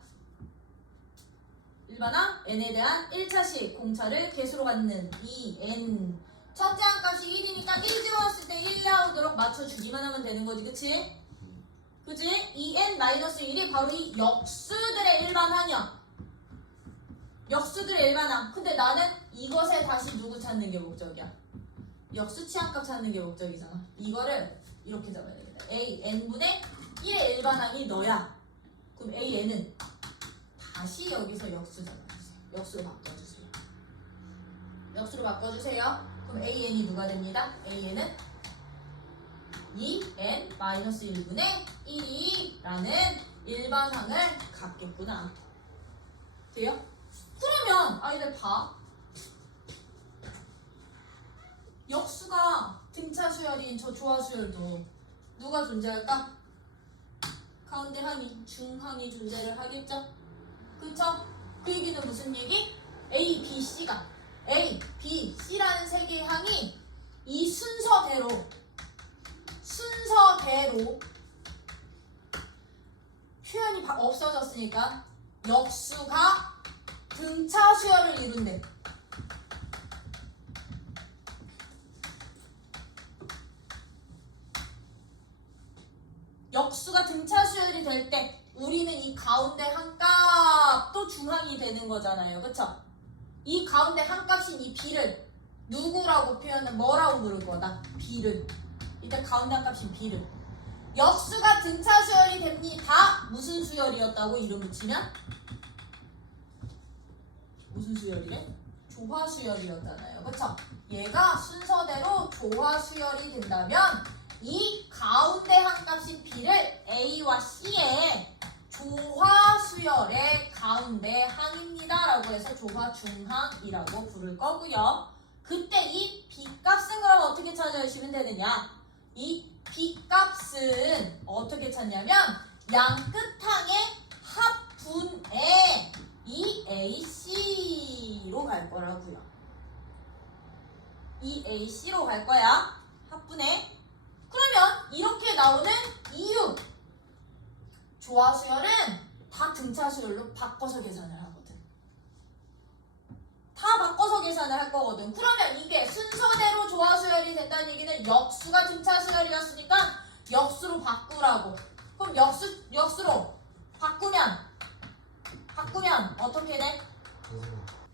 일반항 n에 대한 1차식 공차를 개수로 갖는 2n. 첫째 항값이 1이니까 1 집어넣었을 때 1 나오도록 맞춰주기만 하면 되는 거지, 그치? 그치? 2n-1이 바로 이 역수들의 일반항이야. 역수들의 일반항. 근데 나는 이것에 다시 누구 찾는 게 목적이야? 역수치 항값 찾는 게 목적이잖아. 이거를 이렇게 잡아야 되겠다. a(n)분의 1의 일반항이 너야. 그럼 a(n은) 다시 여기서 역수 잡아주세요. 역수로 바꿔주세요. 역수로 바꿔주세요. 그럼 a(n이 누가 됩니다? a(n은) 2n-1분의 1이라는 일반항을 갖겠구나. 돼요? 그러면 아이들 봐. 역수가 등차 수열인 저 조화 수열도 누가 존재할까? 가운데 항이, 중항이 존재를 하겠죠? 그쵸? 그 얘기는 무슨 얘기? A, B, C가 A, B, C라는 세 개의 항이 이 순서대로 표현이 없어졌으니까 역수가 등차 수열을 이룬대. 역수가 등차 수열이 될 때 우리는 이 가운데 한 값도 중항이 되는 거잖아요. 그쵸? 이 가운데 한 값인 이 B를 누구라고 표현은 뭐라고 부를 거다? B를. 일단 가운데 한 값인 B를. 역수가 등차 수열이 됩니다. 무슨 수열이었다고 이름 붙이면? 무슨 수열이래? 조화 수열이었잖아요. 그쵸? 얘가 순서대로 조화 수열이 된다면 이 가운데 한 값인 B를 A와 C의 조화 수열의 가운데 항입니다 라고 해서 조화 중항이라고 부를 거고요. 그때 이 B 값은 그럼 어떻게 찾아주시면 되느냐? 이 B 값은 어떻게 찾냐면 양 끝항의 합분의 이 AC로 갈 거라고요. 이 AC로 갈 거야. 합분의. 그러면 이렇게 나오는 이유. 조화 수열은 다 등차 수열로 바꿔서 계산을 하거든. 다 바꿔서 계산을 할 거거든. 그러면 이게 순서대로 조화 수열이 된다는 얘기는 역수가 등차 수열이었으니까 역수로 바꾸라고. 그럼 역수로 바꾸면 어떻게 돼?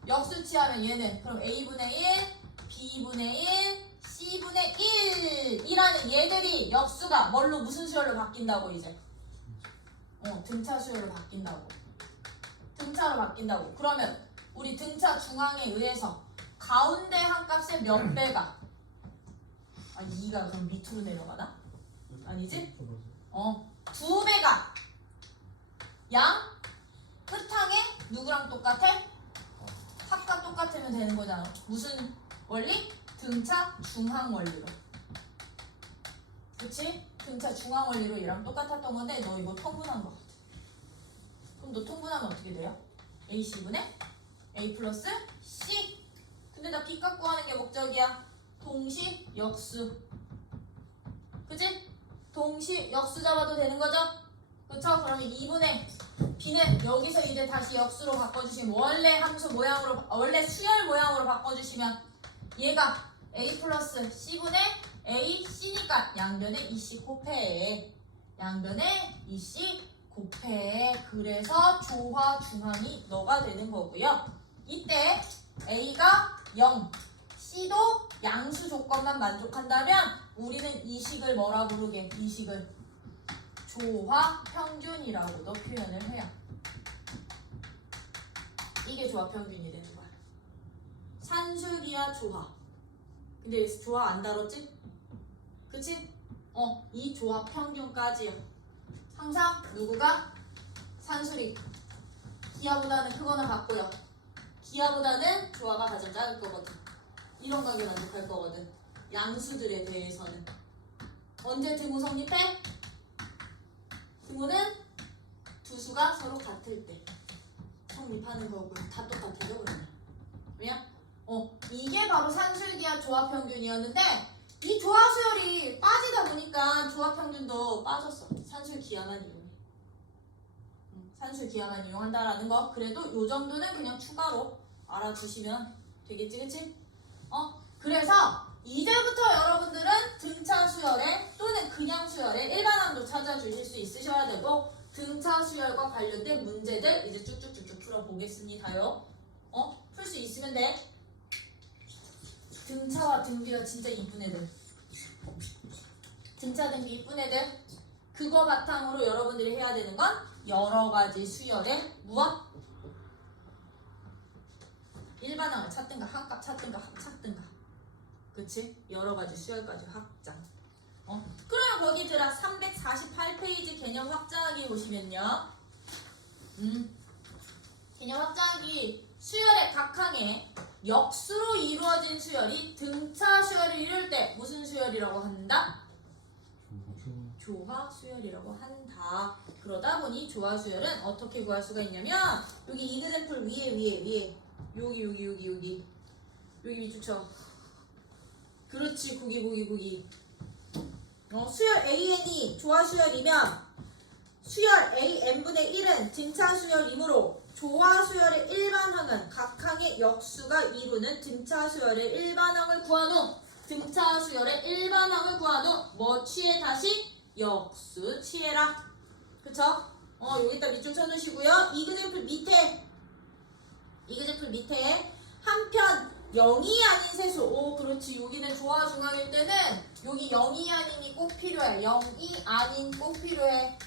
역수치하면 얘는 그럼 A분의 1, B분의 1, C분의 1이라는 얘들이 역수가 뭘로 무슨 수열로 바뀐다고 이제? 등차 수열로 바뀐다고. 등차로 바뀐다고. 그러면 우리 등차 중항에 의해서 가운데 한 값의 몇 배가? 2가 그럼 밑으로 내려가나? 아니지? 2배가 양 끝항에 누구랑 똑같아? 합과 똑같으면 되는 거잖아. 무슨 원리? 등차 중항 원리로. 그치? 등차 중항 원리로 얘랑 똑같았던 건데 너 이거 통분한 거 같아. 그럼 너 통분하면 어떻게 돼요? AC분의 A 플러스 C. 근데 나 B 값 구하는 게 목적이야. 동시 역수. 그치? 동시 역수 잡아도 되는 거죠? 그쵸? 그러면 2분의 b는 여기서 이제 다시 역수로 바꿔주시면 원래 함수 모양으로, 원래 수열 모양으로 바꿔주시면 얘가 a 플러스 c분의 a c니까 양변에 2c 곱해. 양변에 2c 곱해. 그래서 조화 중항이 너가 되는 거고요. 이때 a가 0, c도 양수 조건만 만족한다면 우리는 이 식을 뭐라 부르게? 이 식을 조화 평균이라고도 표현을 해요. 이게 조화 평균이 되는 거야. 산술기와 조화. 근데 조화 안 다뤘지? 그치? 이 조화 평균까지요. 항상 누구가? 산술이 기하보다는 크거나 같고요. 기하보다는 조화가 가장 작을 거거든. 이런 관계 만족할 거거든. 양수들에 대해서는. 언제 등호 성립해? 등호는 두 수가 서로 같을 때 성립하는 거고요. 다 똑같아져 그러면. 왜냐? 이게 바로 산술기하 조합평균이었는데 이 조합수열이 빠지다 보니까 조합평균도 빠졌어. 산술기하만 이용해. 산술기하만 이용한다라는 거. 그래도 요 정도는 그냥 추가로 알아두시면 되겠지, 그치? 그래서 이제부터 여러분들은 등차 수열에 또는 그냥 수열에 일반항도 찾아주실 수 있으셔야 되고 등차 수열과 관련된 문제들 이제 쭉쭉쭉쭉 풀어보겠습니다요. 풀 수 있으면 돼. 등차와 등비가 진짜 이쁜 애들. 등차 등비 이쁜 애들. 그거 바탕으로 여러분들이 해야 되는 건 여러 가지 수열의 무엇? 일반항을 찾든가 한값 찾든가 합 찾든가. 그치? 여러 가지 수열까지 확장. 그러면 거기들아 348페이지 개념 확장하기 보시면요. 개념 확장하기 수열의 각 항에 역수로 이루어진 수열이 등차 수열을 이룰 때 무슨 수열이라고 한다? 조화 수열이라고 한다. 그러다 보니 조화 수열은 어떻게 구할 수가 있냐면 여기 이그젠플 위에 여기 밑줄 쳐. 그렇지. 고기. 수열 AN이 조화 수열이면 수열 AN분의 1은 등차 수열이므로 조화 수열의 일반항은 각 항의 역수가 이루는 등차 수열의 일반항을 구한 후 등차 수열의 일반항을 구한 후 뭐 취해 다시? 역수 취해라. 그쵸? 여기다 밑줄 쳐놓으시고요. 이그젠플 밑에 한편 0이 아닌 세수. 그렇지. 여기는 조화 중항일 때는 여기 0이 아닌이 꼭 필요해. 0이 아닌 꼭 필요해.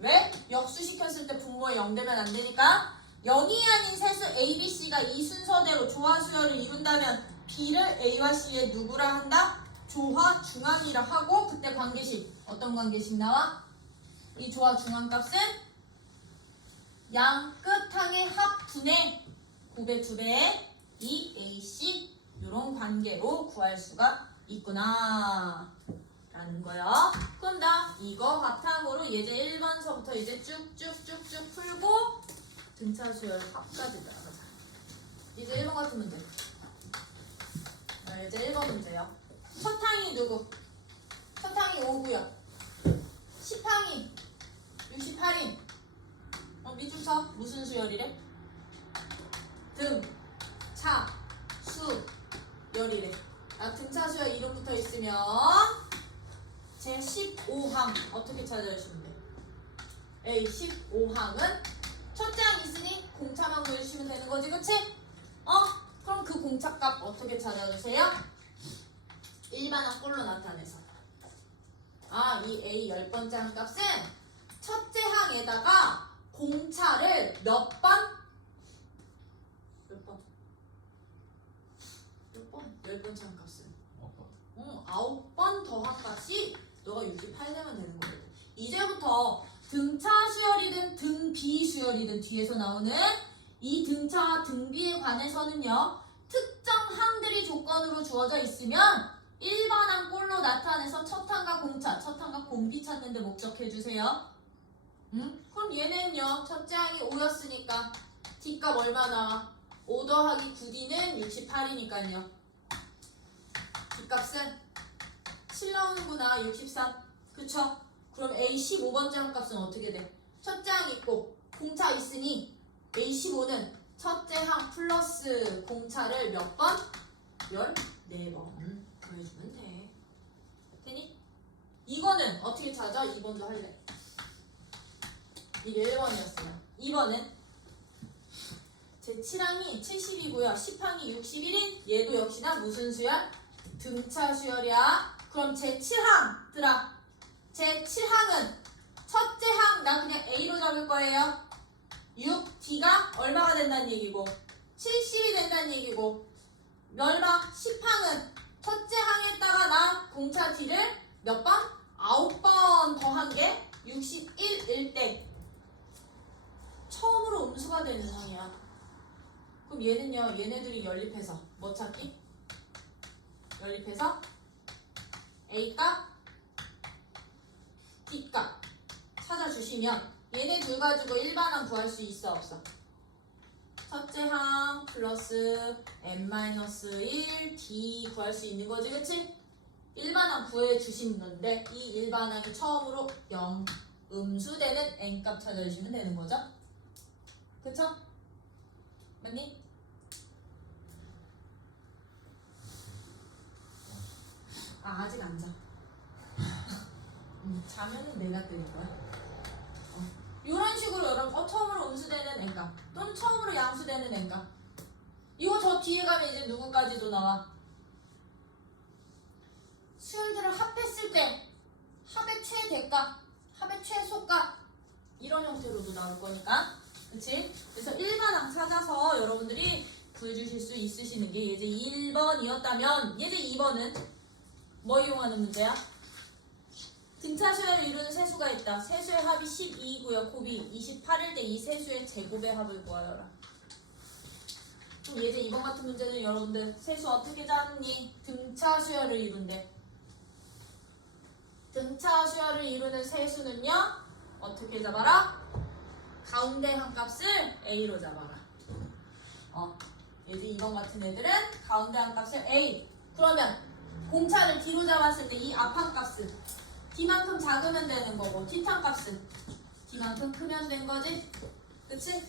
왜? 역수시켰을 때 분모에 0 되면 안 되니까. 0이 아닌 세수 A, B, C가 이 순서대로 조화 수열을 이룬다면 B를 A와 C에 누구라 한다? 조화 중항이라 하고 그때 관계식. 어떤 관계식 나와? 이 조화 중항 값은 양 끝항의 합분의 9배 2배 2AC 이런 관계로 구할 수가 있구나 라는 거요. 그럼 나 이거 바탕으로 예제 1번서부터 이제 쭉쭉쭉쭉 풀고 등차 수열 합까지 들어가자. 이제 1번 같은 문제. 예제 1번 문제요. 첫 항이 누구? 첫 항이 5고요. 10항이 68인. 밑줄 쳐. 무슨 수열이래? 등, 차, 수, 열이래. 등차 수열 이름 붙어 있으면 제 15항 어떻게 찾아주시면 돼? A 15항은 첫째 항 있으니 공차만 구해주시면 되는 거지, 그치? 그럼 그 공차값 어떻게 찾아주세요? 일반항 꼴로 나타내서. 이 A 10번째 항 값은 첫째 항에다가 공차를 몇 번? 10번째 한 값은 9번 더한 값이 너가 68 되면 되는 거거든. 이제부터 등차 수열이든 등비 수열이든 뒤에서 나오는 이 등차와 등비에 관해서는요. 특정 항들이 조건으로 주어져 있으면 일반항 꼴로 나타내서 첫 항과 공차, 첫 항과 공비 찾는데 목적해주세요. 그럼 얘는요. 첫째 항이 5였으니까 D값 얼마 나와? 5 더하기 9D는 68이니까요. 이 값은 7 나오는구나. 63. 그쵸? 그럼 A 15번째 한 값은 어떻게 돼? 첫째 항 있고 공차 있으니 A 15는 첫째 항 플러스 공차를 몇 번? 14번 구해주면 돼. 되니? 이거는 어떻게 찾아? 2번도 할래. 이게 1번이었어요. 2번은 제 7항이 70이고요. 10항이 61인 얘도 역시나 무슨 수열? 등차 수열이야. 그럼 제 7항들아, 제 7항은 첫째 항 난 그냥 A로 잡을 거예요. 6D가 얼마가 된다는 얘기고 70이 된다는 얘기고 얼마? 10항은 첫째 항에다가 나 공차 D를 몇 번? 9번 더한 게 61일 때 처음으로 음수가 되는 항이야. 그럼 얘는요, 얘네들이 연립해서 뭐 찾기? 연립해서 A값, D값 찾아주시면 얘네 둘 가지고 일반항 구할 수 있어 없어? 첫째 항 플러스 n-1 D 구할 수 있는 거지, 그치? 일반항 구해주시는 건데 이 일반항이 처음으로 0 음수되는 n값 찾아주시면 되는 거죠? 그쵸? 맞니? 아, 아직 안 자. 자면은 내가 때릴 거야. 이런 식으로 여러분 처음으로 음수되는 n값 또는 처음으로 양수되는 n값 이거 저 뒤에 가면 이제 누구까지도 나와. 수열들을 합했을 때 합의 최대값, 합의 최소값 이런 형태로도 나올 거니까, 그치? 그래서 일반항 찾아서 여러분들이 구해주실 수 있으시는 게 예제 1번이었다면 예제 2번은 뭐 이용하는 문제야? 등차 수열을 이루는 세수가 있다. 세수의 합이 12이고요. 곱이 28일 때 이 세수의 제곱의 합을 구하여라. 그럼 예제 2번 같은 문제는 여러분들 세수 어떻게 잡니? 등차 수열을 이룬대. 등차 수열을 이루는 세수는요, 어떻게 잡아라? 가운데 한 값을 A로 잡아라. 예제 2번 같은 애들은 가운데 한 값을 A. 그러면 공차를 D로 잡았을 때 이 앞 한 값은 D만큼 작으면 되는 거고 D탄 값은 D만큼 크면 된 거지? 그치?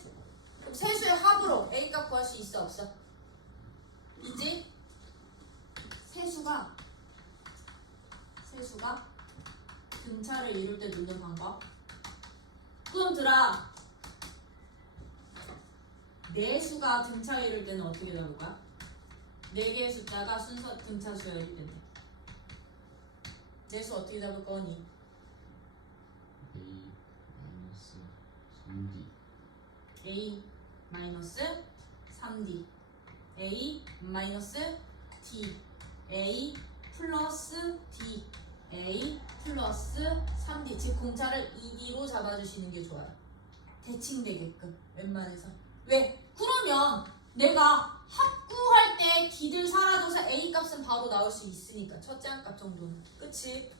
그럼 세수의 합으로 A 값 구할 수 있어 없어? 있지? 세수가 등차를 이룰 때 넣는 방법. 그럼들아, 내수가 등차 이룰 때는 어떻게 잡을 거야? 4개의 숫자가 순서 등차 수열이 된대. 내수 어떻게 잡을 거니? A 마이너스 3D A 마이너스 3D A 마이너스 D A 플러스 D A 플러스 3D 즉 공차를 2D로 잡아주시는 게 좋아요. 대칭되게끔 웬만해서. 왜? 그러면 내가 합구할 때 D들 사라져서 A 값은 바로 나올 수 있으니까 첫째 한 값 정도는. 그치?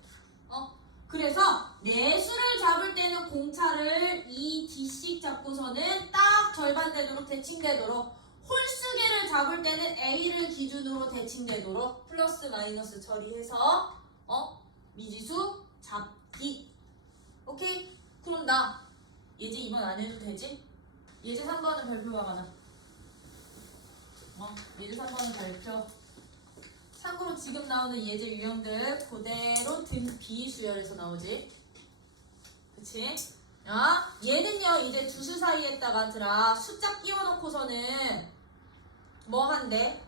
그래서 내수를 잡을 때는 공차를 2D씩 잡고서는 딱 절반 되도록 대칭되도록, 홀수계를 잡을 때는 A를 기준으로 대칭되도록 플러스 마이너스 처리해서 미지수 잡기. 오케이? 그럼 나 예제 2번 안 해도 되지? 예제 3번은 별표가 가나? 예제 3번은 별표. 참고로 지금 나오는 예제 유형들 그대로 등 비수열에서 나오지. 그치? 얘는요 이제 두 수 사이에다가 숫자 끼워놓고서는 뭐 한대?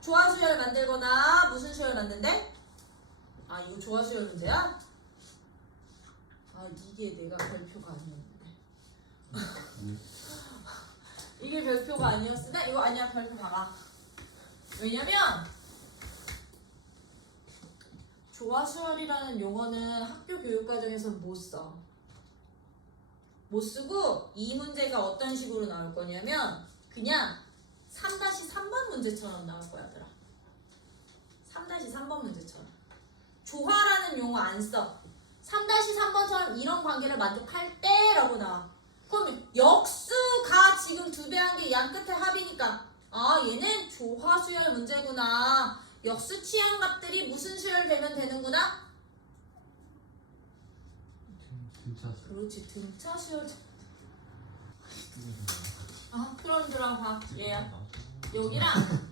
조화수열 만들거나 무슨 수열 만든대? 이거 조화수열 문제야? 이게 내가 별표가 아니었는데. 이게 별표가 아니었으면 이거 아니야, 별표 박아. 왜냐면 조화수열이라는 용어는 학교 교육과정에서 못 써. 못 쓰고 이 문제가 어떤 식으로 나올 거냐면 그냥 3-3번 문제처럼 나올 거야, 얘들아. 3-3번 문제처럼. 조화라는 용어 안 써. 3-3번처럼 이런 관계를 만족할 때라고 나와. 그럼 역수가 지금 2배 한 게 양 끝에 합이니까 얘는 조화수열 문제구나. 역수 취한 값들이 무슨 수열 되면 되는구나? 등차 그렇지, 등차 수열. 아, 그럼 들어봐. 얘야. 여기랑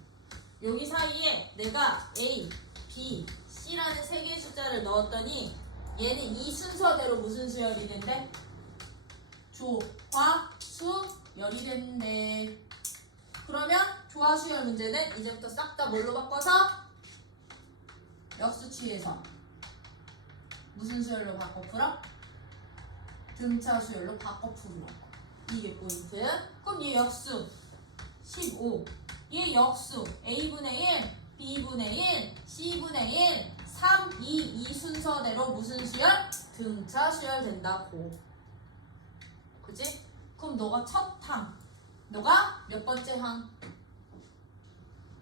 여기 사이에 내가 A, B, C라는 세 개의 숫자를 넣었더니 얘는 이 순서대로 무슨 수열이 된대? 조화수열이 된대. 그러면 조화수열 문제는 이제부터 싹 다 뭘로 바꿔서? 역수 취해서 무슨 수열로 바꿔 풀어? 등차 수열로 바꿔 풀으라고. 이게 포인트. 그럼 얘 역수 15. 얘 역수 A분의 1, B분의 1, C분의 1, 3, 2, 이 순서대로 무슨 수열? 등차 수열 된다고. 그치? 그럼 너가 첫 항. 너가 몇 번째 항?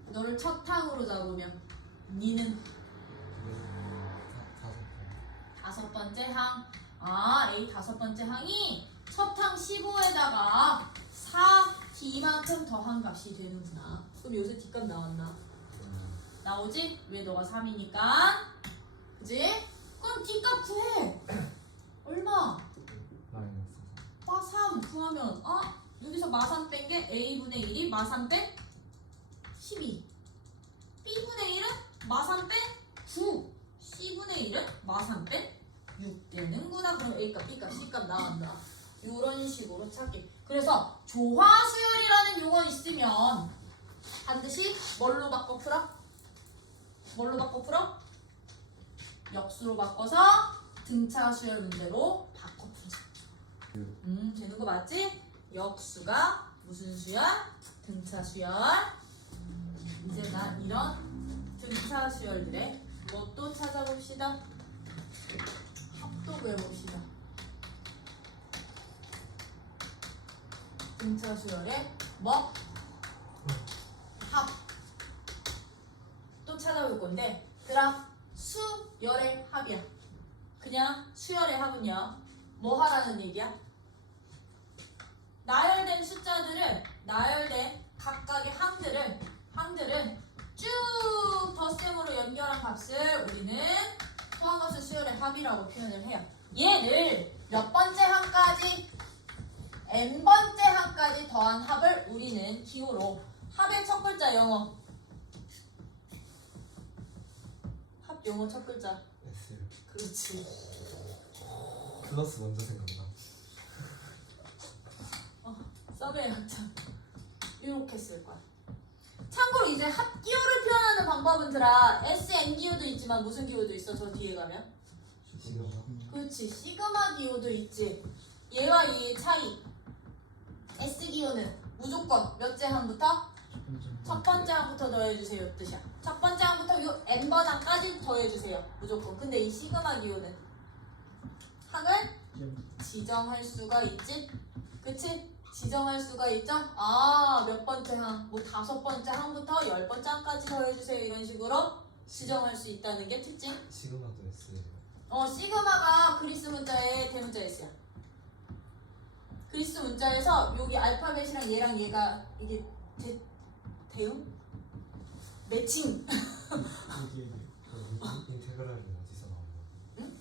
너를 첫 항으로 잡으면 니는 다섯 번째 항. 아, A 다섯 번째 항이 첫 항 15에다가 4D만큼 더한 값이 되는구나. 그럼 여기서 D값 나왔나? 나오지? 왜 너가 3이니까? 그지? 그럼 D값 구해. 얼마? 마3 구하면 여기서 마3 뺀 게 A분의 1이 마3 뺀 12. B분의 1은 마3 뺀 9. C분의 1은 마3 뺀 6 되는구나. 그럼 A값, B값, C값 나온다. 이런 식으로 찾기. 그래서 조화수열이라는 용어 있으면 반드시 뭘로 바꿔 풀어? 뭘로 바꿔 풀어? 역수로 바꿔서 등차 수열 문제로 바꿔 풀자. 되는 거 맞지? 역수가 무슨 수열? 등차 수열. 이제 난 이런 등차 수열들의 뭣도 찾아봅시다. 합도 구해봅시다. 등차 수열의 뭐? 합. 또 찾아볼 건데, 그럼 수열의 합이야. 그냥 수열의 합은요, 뭐 하라는 얘기야? 나열된 숫자들을, 나열된 각각의 항들을 쭉 덧셈으로 연결한 값을 우리는 포함값수 수열의 합이라고 표현을 해요. 얘를 몇 번째 항까지? n번째 항까지 더한 합을 우리는 기호로 합의 첫 글자 영어. 합 영어 첫 글자. S. 그렇지. 플러스 먼저 생각나. 서브의 학점. 이렇게 쓸 거야. 참고로 이제 합 기호를 표현하는 방법은 들아 SN 기호도 있지만 무슨 기호도 있어? 저 뒤에 가면. 그렇지. 시그마 기호도 있지. 얘와 얘의 차이. S 기호는 무조건 몇째 항부터? 첫 번째 항부터 더해주세요 뜻이야. 첫 번째 항부터 요 n번 항까지 더해주세요. 무조건. 근데 이 시그마 기호는 항을 지정할 수가 있지? 그치? 지정할 수가 있죠? 몇 번째 항, 뭐 다섯 번째 항부터 열 번째 항까지 더해주세요. 이런 식으로 지정할 수 있다는 게 특징. 시그마도 S. 시그마가 그리스 문자의 대문자 S야. 그리스 문자에서 여기 알파벳이랑 얘랑 얘가 이게 대응? 매칭. 이게 인테그랄은 어디서 나오는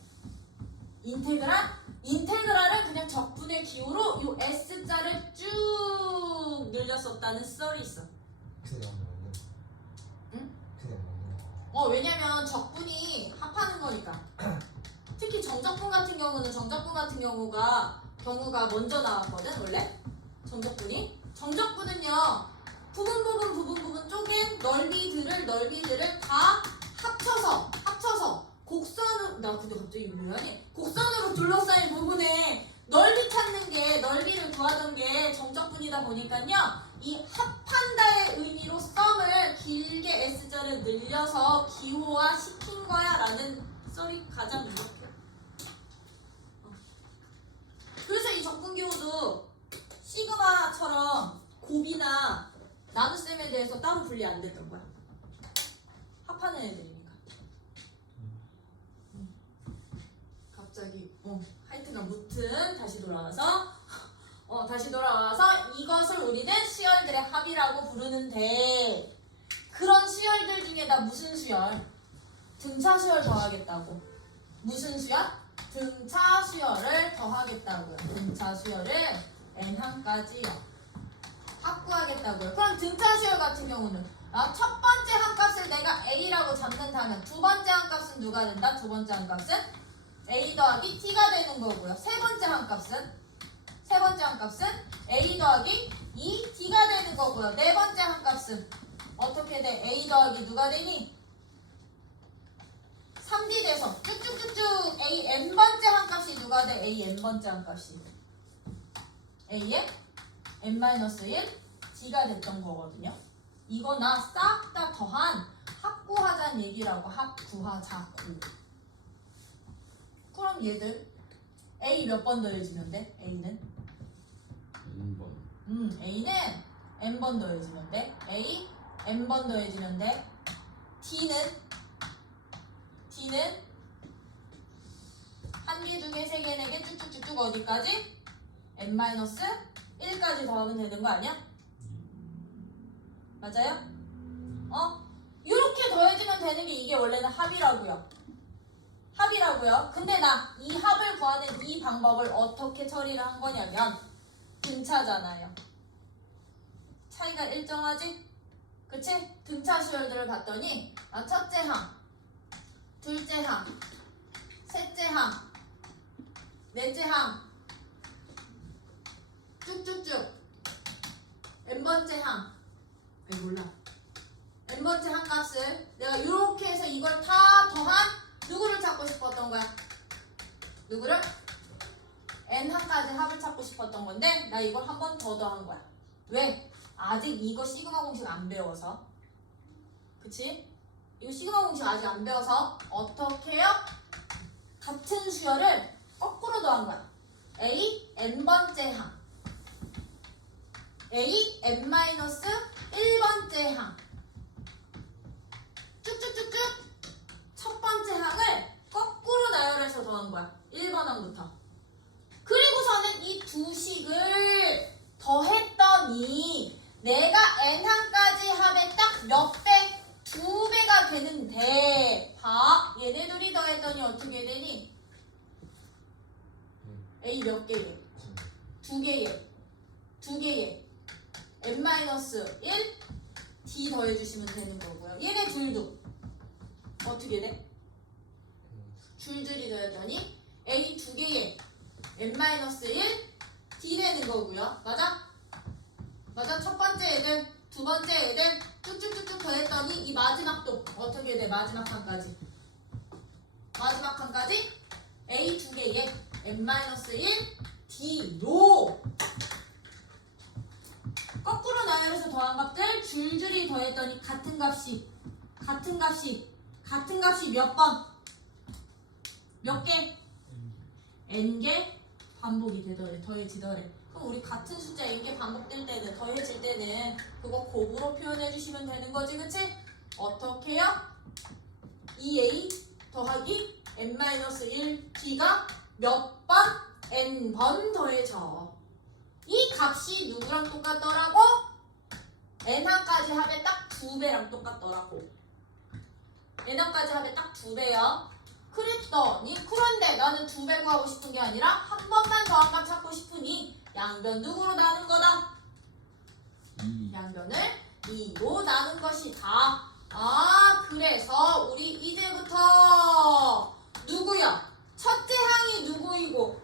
인테그랄? 인테그랄은 그냥 적분의 기호로 요 S자를 쭉 늘렸었다는 썰이 있어. 그냥 맞는. 응? 그냥 맞는. 왜냐면 적분이 합하는 거니까. 특히 정적분 같은 경우가 먼저 나왔거든 원래. 정적분은요 부분 쪼갠 넓이들을 다 합쳐서 곡선으로, 나 근데 갑자기 뭐하니? 곡선으로 둘러싸인 부분에 넓이를 구하던 게 정적분이다 보니까요 이 합한다의 의미로 썸을 길게 S자를 늘려서 기호화 시킨 거야 라는 썰이 가장 유력해. 그래서 이 적분기호도 시그마처럼 곱이나 나눗셈에 대해서 따로 분리 안 됐던 거야. 합하는 애들이니까. 갑자기 하여튼간 무튼 다시 돌아와서 이것을 우리는 수열들의 합이라고 부르는데 그런 수열들 중에 나 무슨 수열? 등차 수열 더하겠다고. 무슨 수열? 등차 수열을 더하겠다고요. 등차 수열을 n항까지요. 확보하겠다고요. 그럼 등차 수열 같은 경우는 첫 번째 한 값을 내가 a라고 잡는다면 두 번째 한 값은 누가 된다? 두 번째 한 값은 a 더하기 t가 되는 거고요. 세 번째 한 값은 a 더하기 2t가 되는 거고요. 네 번째 한 값은 어떻게 돼? a 더하기 누가 되니? 3d 돼서 쭉쭉쭉쭉 a n번째 한 값이 누가 돼? a n번째 한 값이 a의 n-1 d가 됐던 거거든요. 이거나 싹 다 더한 합구하자는 얘기라고. 합구하자고. 그럼 얘들 a 몇 번 더해지면 돼? a는? N번. a는 n번 더해지면 돼. a n번 더해지면 돼. t는 한 개, 두 개, 세 개, 네 개 쭉쭉쭉쭉 어디까지? n-1까지 더하면 되는 거 아니야? 맞아요? 이렇게 더해지면 되는 게 이게 원래는 합이라고요. 근데 나 이 합을 구하는 이 방법을 어떻게 처리를 한 거냐면 등차잖아요. 차이가 일정하지? 그치? 등차 수열들을 봤더니 첫째 항, 둘째 항, 셋째 항, 넷째 항 쭉쭉쭉 n번째 항 몰라 n번째 한 값을 내가 이렇게 해서 이걸 다 더한 누구를 찾고 싶었던 거야? 누구를? n항까지 합을 찾고 싶었던 건데 나 이걸 한 번 더 더한 거야. 왜? 아직 이거 시그마 공식 안 배워서. 그치? 이거 시그마 공식 아직 안 배워서 어떻게 해요? 같은 수열을 거꾸로 더한 거야. a n번째 항 a n-1번째 항 쭉쭉쭉쭉 첫 번째 항을 거꾸로 나열해서 더한 거야. 1번 항부터. 그리고서는 이 두 식을 더했더니 내가 n항까지 합의 딱 몇 배? 2배가 되는데 봐. 얘네 둘이 더했더니 어떻게 되니? a 몇 개에? 2개에 n-1 d 더해주시면 되는 거고요. 얘네 둘도 어떻게 돼? 줄줄이 더했더니 a 2개에 n-1 d 되는 거고요. 맞아? 첫 번째 애들, 두 번째 애들 쭉쭉쭉쭉 더했더니 이 마지막도 어떻게 돼? 마지막 칸까지 a 2개에 n-1 d로 거꾸로 나열해서 더한 값들 줄줄이 더했더니 같은 값이 몇 번? 몇 개? n개 반복이 되더래. 더해지더래. 그럼 우리 같은 숫자 n개 반복될 때는 더해질 때는 그거 곱으로 표현해 주시면 되는 거지. 그치? 어떻게 해요? 2a 더하기 n-1 d가 몇 번? n번 더해져. 이 값이 누구랑 똑같더라고? n항까지 합의 딱 2배랑 똑같더라고. n항까지 합의 딱 2배요. 그런데 나는 2배 구하고 싶은 게 아니라 한 번만 더한 값 찾고 싶으니 양변 누구로 나눈 거다? 양변을 2로 나눈 것이다. 그래서 우리 이제부터 누구야? 첫째 항이 누구이고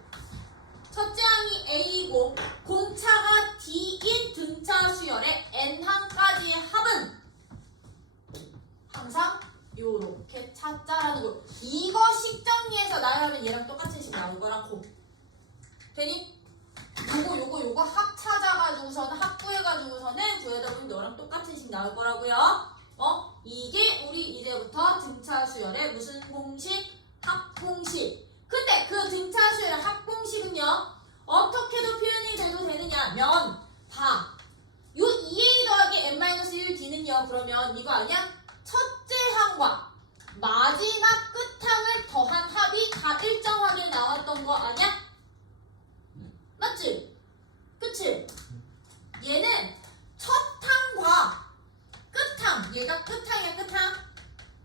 첫째 항이 a이고 공차가 d인 등차 수열의 n항까지의 합은 항상 요렇게 찾자라는 거. 이거 식 정리해서 나열하면 얘랑 똑같은 식 나올 거라고. 되니? 요거 합 찾아가지고서는 합구해가지고서는 구해다 보면 너랑 똑같은 식 나올 거라고요. 이게 우리 이제부터 등차 수열의 무슨 공식? 합공식. 근데 그 등차 수열의 합공식은요 어떻게도 표현이 돼도 되느냐면 봐. 요 2a 더하기 n-1 d는요 그러면 이거 아니야? 첫째 항과 마지막 끝항을 더한 합이 다 일정하게 나왔던 거 아니야? 맞지? 그치? 얘는 첫 항과 끝항, 얘가 얘가 끝항이야, 끝항.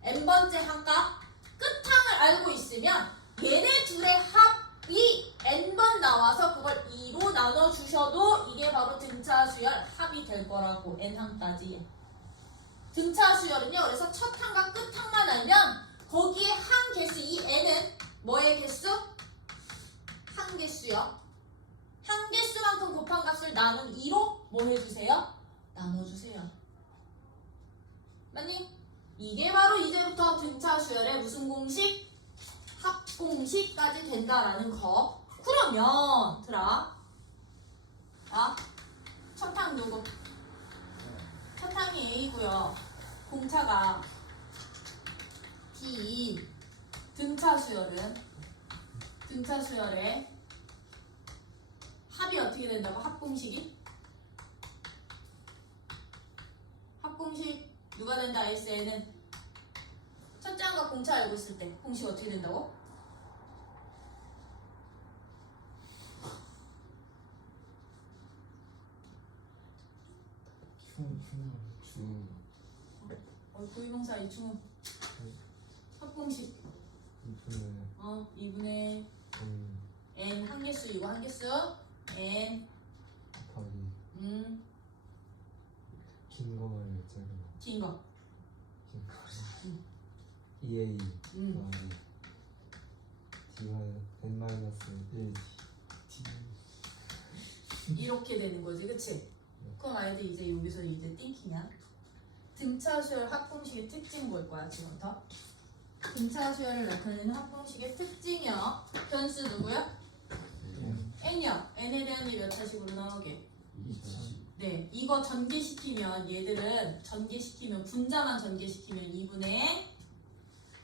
n번째 항값. 끝항을 알고 있으면 얘네 둘의 합이 n번 나와서 그걸 2로 나눠주셔도 이게 바로 등차 수열 합이 될 거라고. n항까지. 등차 수열은요, 그래서 첫 항과 끝 항만 알면 거기에 항 개수, 이 n은 뭐의 개수? 항 개수요. 항 개수만큼 곱한 값을 나눈 2로 뭐 해주세요? 나눠주세요. 맞니? 이게 바로 이제부터 등차 수열의 무슨 공식? 합공식까지 된다라는 거. 그러면 들아, 첫 항 누구? 첫 항이 A고요. 공차가 D인 등차 수열의 합이 어떻게 된다고? 합공식이? 합공식 누가 된다? SN은 첫째 항과 공차 알고 있을 때 공식 어떻게 된다고? 고유명사 이충은 합공식 2분의 n 한 개수 이거 한 개수 n 긴 거만 짧은 거. 긴 거. 긴 거. EA 더하기 D와 n-1 D. 이렇게 되는 거지, 그치? 그럼 아이들 이제 여기서 이제 띵킹이야. 등차 수열 합공식의 특징 볼 거야, 지금부터. 등차 수열을 나타내는 합공식의 특징이요. 변수 누구야? n이요. n에 대한 이 몇 차식으로 나오게? 네, 이거 전개시키면 얘들은 분자만 전개시키면 2분의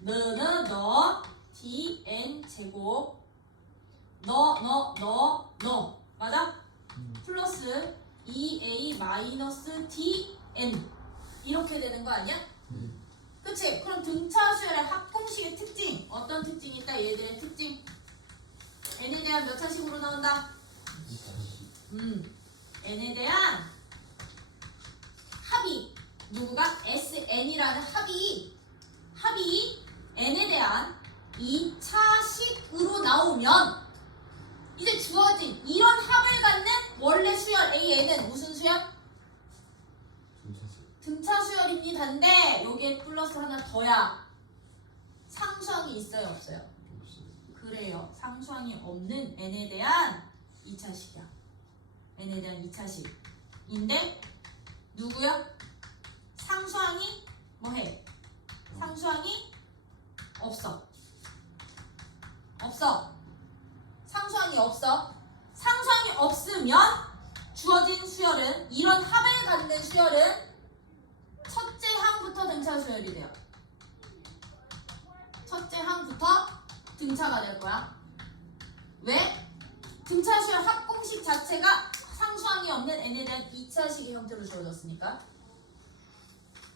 너 dn 제곱 너 맞아? 플러스 2a 마이너스 dn 이렇게 되는 거 아니야? 그치? 그럼 등차 수열의 합공식의 특징 어떤 특징이 있다? 얘들의 특징 n에 대한 몇 차식으로 나온다? n에 대한 합이 누구가? sn이라는 합이 n에 대한 2차식으로 나오면 이제 주어진 이런 합을 갖는 원래 수열 AN은 무슨 수열? 등차 수열입니다인데 여기에 플러스 하나 더야. 상수항이 있어요, 없어요? 그래요. 상수항이 없는 n에 대한 2차식이야. n에 대한 2차식인데 누구야? 상수항이 뭐해? 상수항이 없어. 상수항이 없어. 상수항이 없으면 주어진 수열은 이런 합을 갖는 수열은 첫째 항부터 등차 수열이 돼요. 첫째 항부터 등차가 될 거야. 왜? 등차 수열 합공식 자체가 상수항이 없는 n에 대한 2차식의 형태로 주어졌으니까.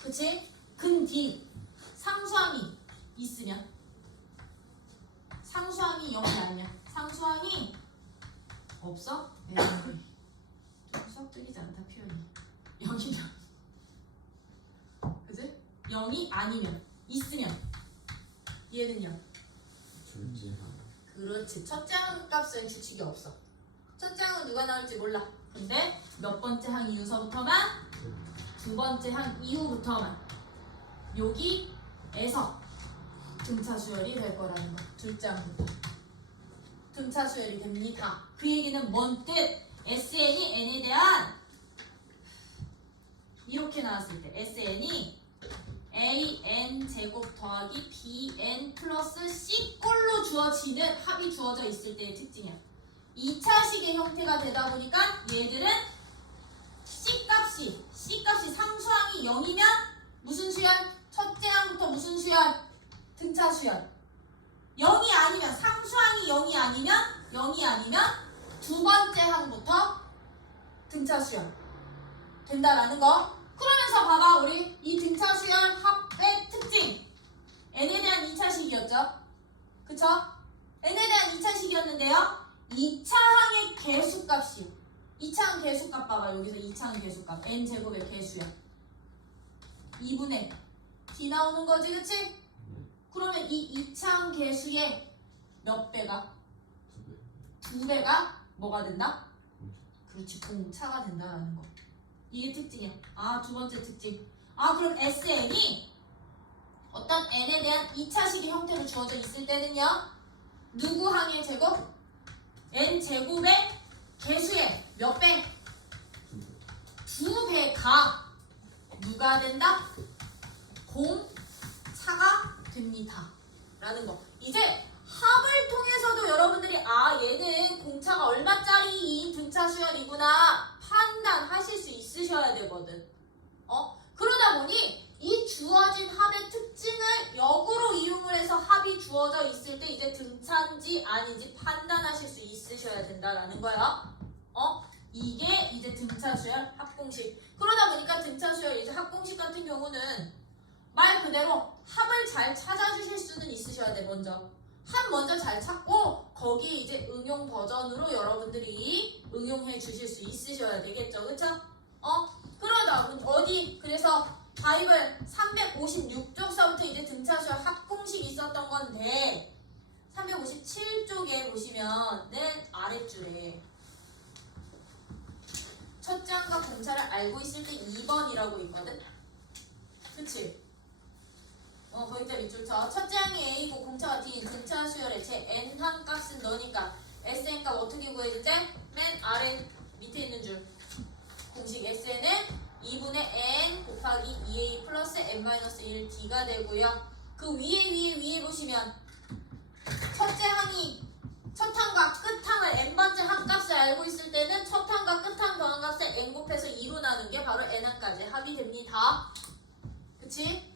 그치? 근뒤 상수항이 있으면 상수항이 0이 아니면 상수항이 없어? 좀 수학적이지 않다 표현이. 0이면 그치? 0이 아니면 있으면 얘는요? 그렇지. 첫째 항 값은 규칙이 없어. 첫째 항은 누가 나올지 몰라. 근데 몇 번째 항 이후서부터만 두 번째 항 이후부터만 여기에서 등차 수열이 될 거라는 거. 둘째 항부터 등차 수열이 됩니다. 그 얘기는 뭔 뜻? SN이 n에 대한 이렇게 나왔을 때 SN이 AN 제곱 더하기 BN 플러스 C 꼴로 주어지는 합이 주어져 있을 때의 특징이야. 2차식의 형태가 되다 보니까 얘들은 C값이 상수항이 0이면 무슨 수열? 첫째 항부터 무슨 수열? 등차 수열. 0이 아니면 상수항이 0이 아니면 두 번째 항부터 등차 수열 된다라는 거. 그러면서 봐봐, 우리 이 등차 수열 합의 특징 n에 대한 2차식이었죠? 그쵸? n에 대한 2차식이었는데요 2차항의 개수값이요. 2차항 개수값 봐봐. 여기서 2차항 개수값 n제곱의 개수야. 2분의 D 나오는 거지, 그치? 그러면 이 이차함계수의 몇 배가? 2배가 뭐가 된다? 그렇지, 공차가 된다라는 거. 이게 특징이야. 아, 두 번째 특징. 아, 그럼 SN이 어떤 n에 대한 2차식의 형태로 주어져 있을 때는요, 누구 항의 제곱? n 제곱의 개수의 몇 배? 2배가 누가 된다? 공차가 됩니다. 라는 거. 이제 합을 통해서도 여러분들이 아, 얘는 공차가 얼마짜리 등차 수열이구나 판단하실 수 있으셔야 되거든. 그러다 보니 이 주어진 합의 특징을 역으로 이용을 해서 합이 주어져 있을 때 이제 등차인지 아닌지 판단하실 수 있으셔야 된다라는 거야. 이게 이제 등차 수열 합공식. 그러다 보니까 등차 수열 이제 합공식 같은 경우는 말 그대로 합을 잘 찾아주실 수는 있으셔야 돼. 먼저 합 먼저 잘 찾고 거기에 이제 응용 버전으로 여러분들이 응용해 주실 수 있으셔야 되겠죠. 그쵸? 그러다 보니 어디 그래서 바이블 356쪽서부터 이제 등차 수열 합공식이 있었던 건데 357쪽에 보시면 맨 아랫줄에 첫 장과 공차를 알고 있을 때 2번이라고 있거든? 그치? 거기다 밑줄 쳐. 첫 장이 A고 공차가 D인 등차 수열에 제 N항 값은 너니까 SN 값 어떻게 구해줄게? 맨 아래 밑에 있는 줄. 공식 SN은 2분의 N 곱하기 2A 플러스 N-1 D가 되고요. 그 위에 보시면 첫째 항이 첫 항과 끝 항을 n번째 항값을 알고 있을 때는 첫 항과 끝 항 더한 값을 n 곱해서 2로 나눈 게 바로 n항까지 합이 됩니다. 그치?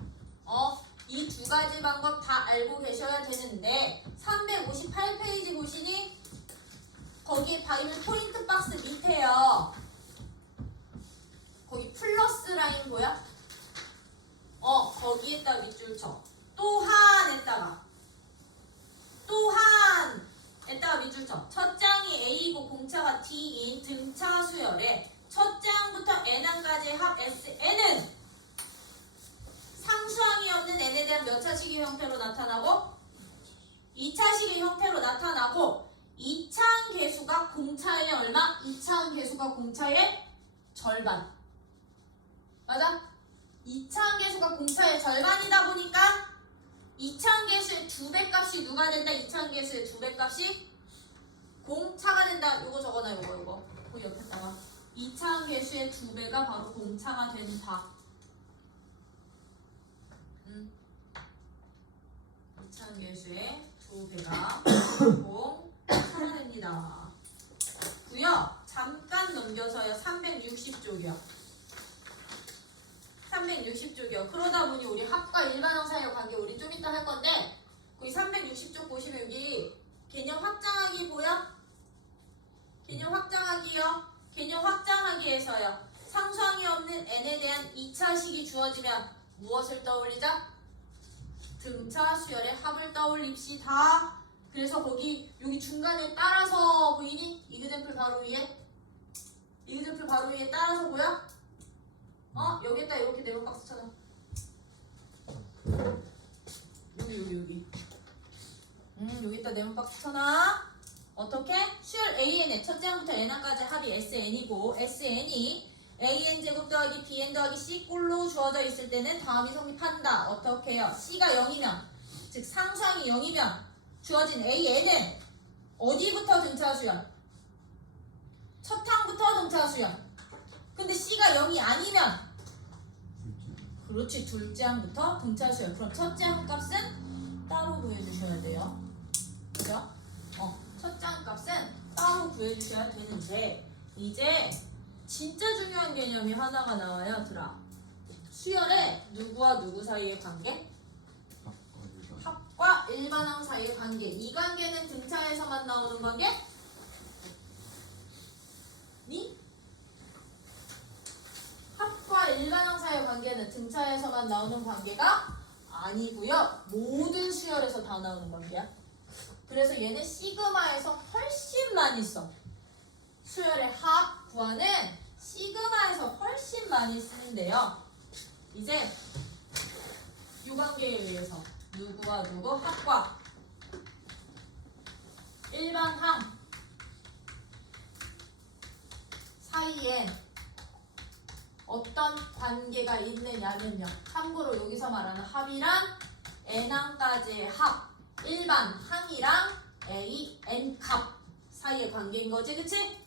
이 두 가지 방법 다 알고 계셔야 되는데 358페이지 보시니 거기에 바이블 포인트 박스 밑에요. 거기 플러스 라인 보여? 거기에다가 밑줄 쳐. 또한에다가 밑줄 쳐. 첫 장이 A고 공차가 D인 등차 수열에 첫 장부터 N항까지의 합 SN은 상수항이 없는 N에 대한 몇 차식의 형태로 나타나고 2차식의 형태로 나타나고 2차항 계수가 공차의 얼마? 2차항 계수가 공차의 절반. 맞아? 2차항 계수가 공차의 절반이다 보니까 2차항 계수의 2배 값이 누가 된다? 2차항 계수의 2배 값이 공차가 된다. 요거 적어놔. 요거 그 옆에다가 2차항 계수의 2배가 바로 공차가 된다. 2차항 계수의 2배가 공차가 됩니다. 구요. 잠깐 넘겨서요. 360쪽이요. 360쪽이요. 그러다 보니 우리 합과 일반항 사이의 관계 우리 좀 이따 할 건데 거기 360쪽 보시면 여기 개념 확장하기 보여? 개념 확장하기요. 개념 확장하기에서요. 상수항이 없는 n에 대한 2차식이 주어지면 무엇을 떠올리자? 등차 수열의 합을 떠올립시다. 그래서 거기 여기 중간에 따라서 보이니? 이그젠플 바로 위에? 이그젠플 바로 위에 따라서 보여? 여기에다 이렇게 네모 박스 쳐놔. 여기. 여기다 네모 박스 쳐놔. 어떻게? 수열 AN의 첫째 항부터 n항까지 합이 SN이고 SN이 AN 제곱 더하기 BN 더하기 C 꼴로 주어져 있을 때는 다음이 성립한다. 어떻게 해요? C가 0이면 즉 상수항이 0이면 주어진 AN은 어디부터 등차 수열? 첫 항부터 등차 수열. 근데 C가 0이 아니면 그렇지, 둘째 항부터 등차 수열. 그럼 첫째 항 값은 따로 구해주셔야 돼요. 그죠? 첫째 항 값은 따로 구해주셔야 되는데 이제 진짜 중요한 개념이 하나가 나와요. 들아. 수열에 누구와 누구 사이의 관계? 합과 일반항 사이의 관계. 이 관계는 등차에서만 나오는 관계? 합과 일반항 사이의 관계는 등차에서만 나오는 관계가 아니고요. 모든 수열에서 다 나오는 관계야. 그래서 얘는 시그마에서 훨씬 많이 써. 수열의 합 구하는 시그마에서 훨씬 많이 쓰는데요. 이제 요 관계에 의해서 누구와 누구 합과 일반 항 사이에 어떤 관계가 있느냐면요. 참고로 여기서 말하는 합이란 n항까지의 합, 일반 항이랑 a, n 값 사이의 관계인 거지, 그치?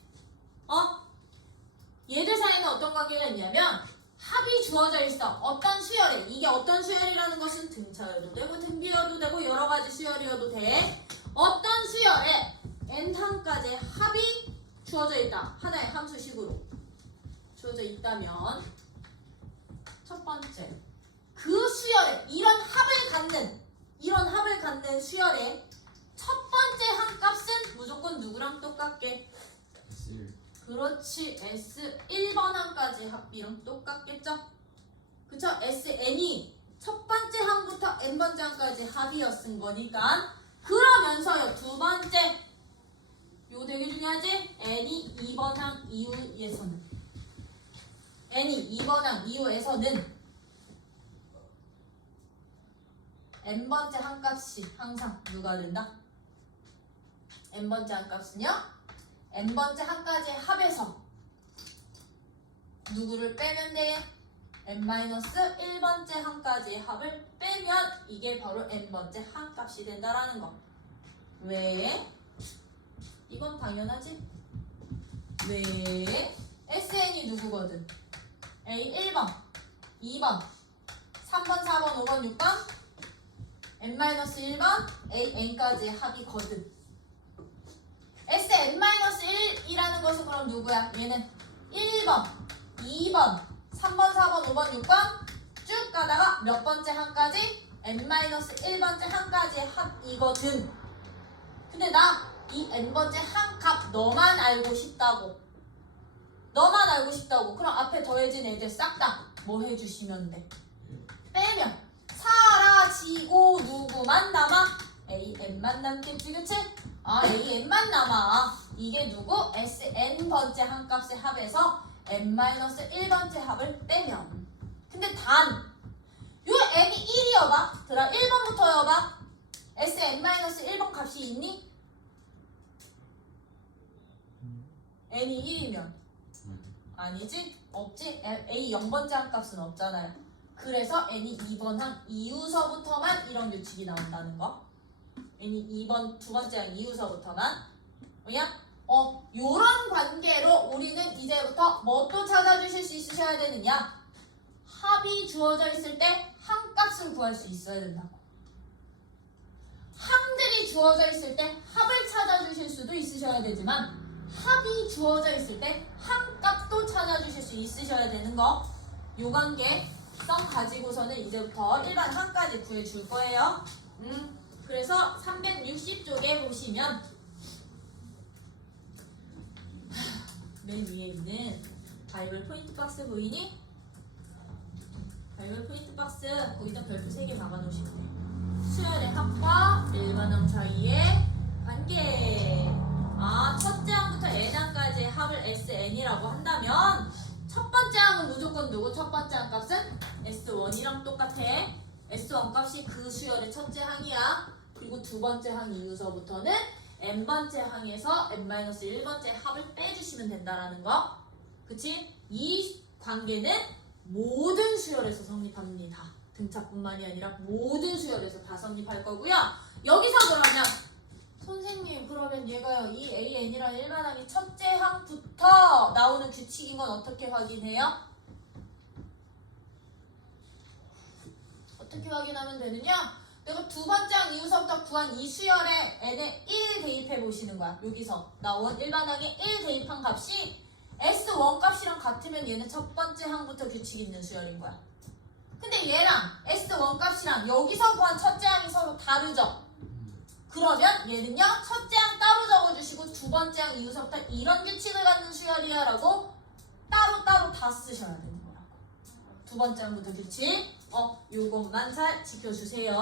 얘들 사이에는 어떤 관계가 있냐면 합이 주어져 있어. 어떤 수열에, 이게 어떤 수열이라는 것은 등차여도 되고 등비여도 되고 여러 가지 수열이어도 돼. 어떤 수열에 n항까지의 합이 주어져 있다. 하나의 함수식으로 주어져 있다면 첫 번째, 그 수열에 이런 합을 갖는 수열의 첫 번째 항값은 무조건 누구랑 똑같게? S1 그렇지. S1번 항까지 합비랑 똑같겠죠? 그쵸? SN이 첫 번째 항부터 n번째 항까지 합이었은 거니까. 그러면서요, 두 번째 요 되게 중요하지? n이 2번 항 이후에서는 n이 2번 항 이후에서는 n번째 항값이 항상 누가 된다? n번째 항값은요? n번째 항까지의 합에서 누구를 빼면 돼? n-1번째 항까지의 합을 빼면 이게 바로 n번째 항값이 된다라는 거. 왜? 이건 당연하지? 왜? SN이 누구거든? A 1번, 2번, 3번, 4번, 5번, 6번 n-1번 a, n까지의 합이거든. Sn-1이라는 것은 그럼 누구야? 얘는 1번, 2번, 3번, 4번, 5번, 6번 쭉 가다가 몇 번째 항까지? n-1번째 항까지의 합이거든. 근데 나 이 n번째 항값 너만 알고 싶다고. 너만 알고 싶다고. 그럼 앞에 더해진 애들 싹 다 뭐 해주시면 돼? 빼면 사라지고 누구만 남아? AN만 남겠지, 그치? AN만 남아. 이게 누구? SN번째 항값의 합에서 n-1번째 합을 빼면. 근데 단 요 n이 1이어봐. 들어 1번부터여봐. SN-1번 값이 있니? n이 1이면 아니지? 없지? A 0번째 항값은 없잖아요. 그래서 n이 2번 항 이후서부터만 이런 규칙이 나온다는 거. n이 2번 두 번째 항 이후서부터만. 뭐야? 요런 관계로 우리는 이제부터 뭐 또 찾아주실 수 있으셔야 되느냐? 합이 주어져 있을 때 항값을 구할 수 있어야 된다고. 항들이 주어져 있을 때 합을 찾아주실 수도 있으셔야 되지만 합이 주어져 있을 때 항값도 찾아주실 수 있으셔야 되는 거. 요 관계성 가지고서는 이제부터 일반 항까지 구해줄 거예요. 그래서 360쪽에 보시면 맨 위에 있는 바이블 포인트 박스 보이니? 바이블 포인트 박스 거기다 별표 3개 박아놓으시면 돼. 수열의 합과 일반항 사이의 관계. 첫째 항부터 n항까지의 합을 SN이라고 한다면 첫 번째 항은 무조건 누구? 첫 번째 항 값은 S1이랑 똑같아. S1 값이 그 수열의 첫째 항이야. 그리고 두 번째 항 이후서부터는 n번째 항에서 n-1번째 합을 빼주시면 된다라는 거. 그치? 이 관계는 모든 수열에서 성립합니다. 등차뿐만이 아니라 모든 수열에서 다 성립할 거고요. 여기서 그러면 선생님 그러면 얘가요 이 AN이랑 일반항이 첫째 항부터 나오는 규칙인 건 어떻게 확인해요? 어떻게 확인하면 되느냐? 내가 두 번째 항 이후서부터 구한 이 수열에 n에 1 대입해 보시는 거야. 여기서 나온 일반항에 1 대입한 값이 S1 값이랑 같으면 얘는 첫 번째 항부터 규칙 있는 수열인 거야. 근데 얘랑 S1 값이랑 여기서 구한 첫째 항이 서로 다르죠? 그러면 얘는요 첫째 항 따로 적어주시고 두 번째 항 이후서부터 이런 규칙을 갖는 수열이야 라고 따로따로 다 쓰셔야 되는 거라고. 두 번째 항부터 규칙 요것만 잘 지켜주세요.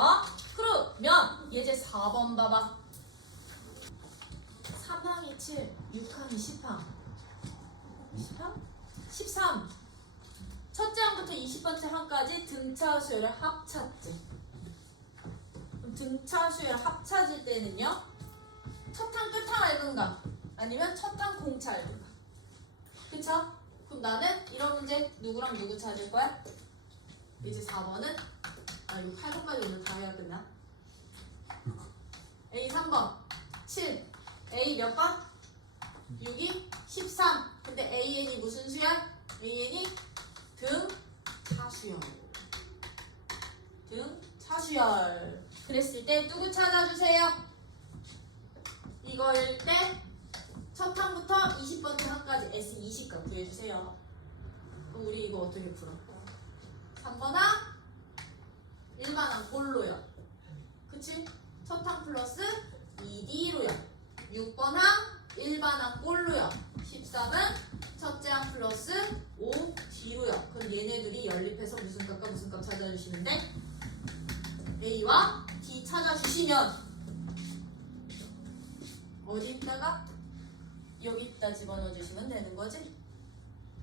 그러면 예제 4번 봐봐. 3항이 7, 6항이 10항 10항? 13. 첫째 항부터 20번째 항까지 등차 수열을 합찾지. 그럼 등차 수열 합찾을 때는요. 첫 항 끝항 얇은가 아니면 첫 항 공차 얇은가. 그쵸? 그럼 나는 이런 문제 누구랑 누구 찾을 거야? 이제 4번은 이거 8번까지 오늘 다 해야 끝나? A 3번 7 A 몇 번? 6이 13. 근데 AN이 무슨 수열? AN이 등차수열. 등차수열. 그랬을 때 누구 찾아주세요? 이거일 때 첫 항부터 20번째 항까지 S20가 구해주세요. 그럼 우리 이거 어떻게 풀어? 3번 항 일반항 골로요. 그치? 첫 항 플러스 2D로요. 6번 항 일반항 골로요. 13은 첫째 항 플러스 5D로요. 그럼 얘네들이 연립해서 무슨 값과 무슨 값 찾아주시면 돼? A와 D 찾아주시면 어디다가? 여기다 집어넣어 주시면 되는 거지?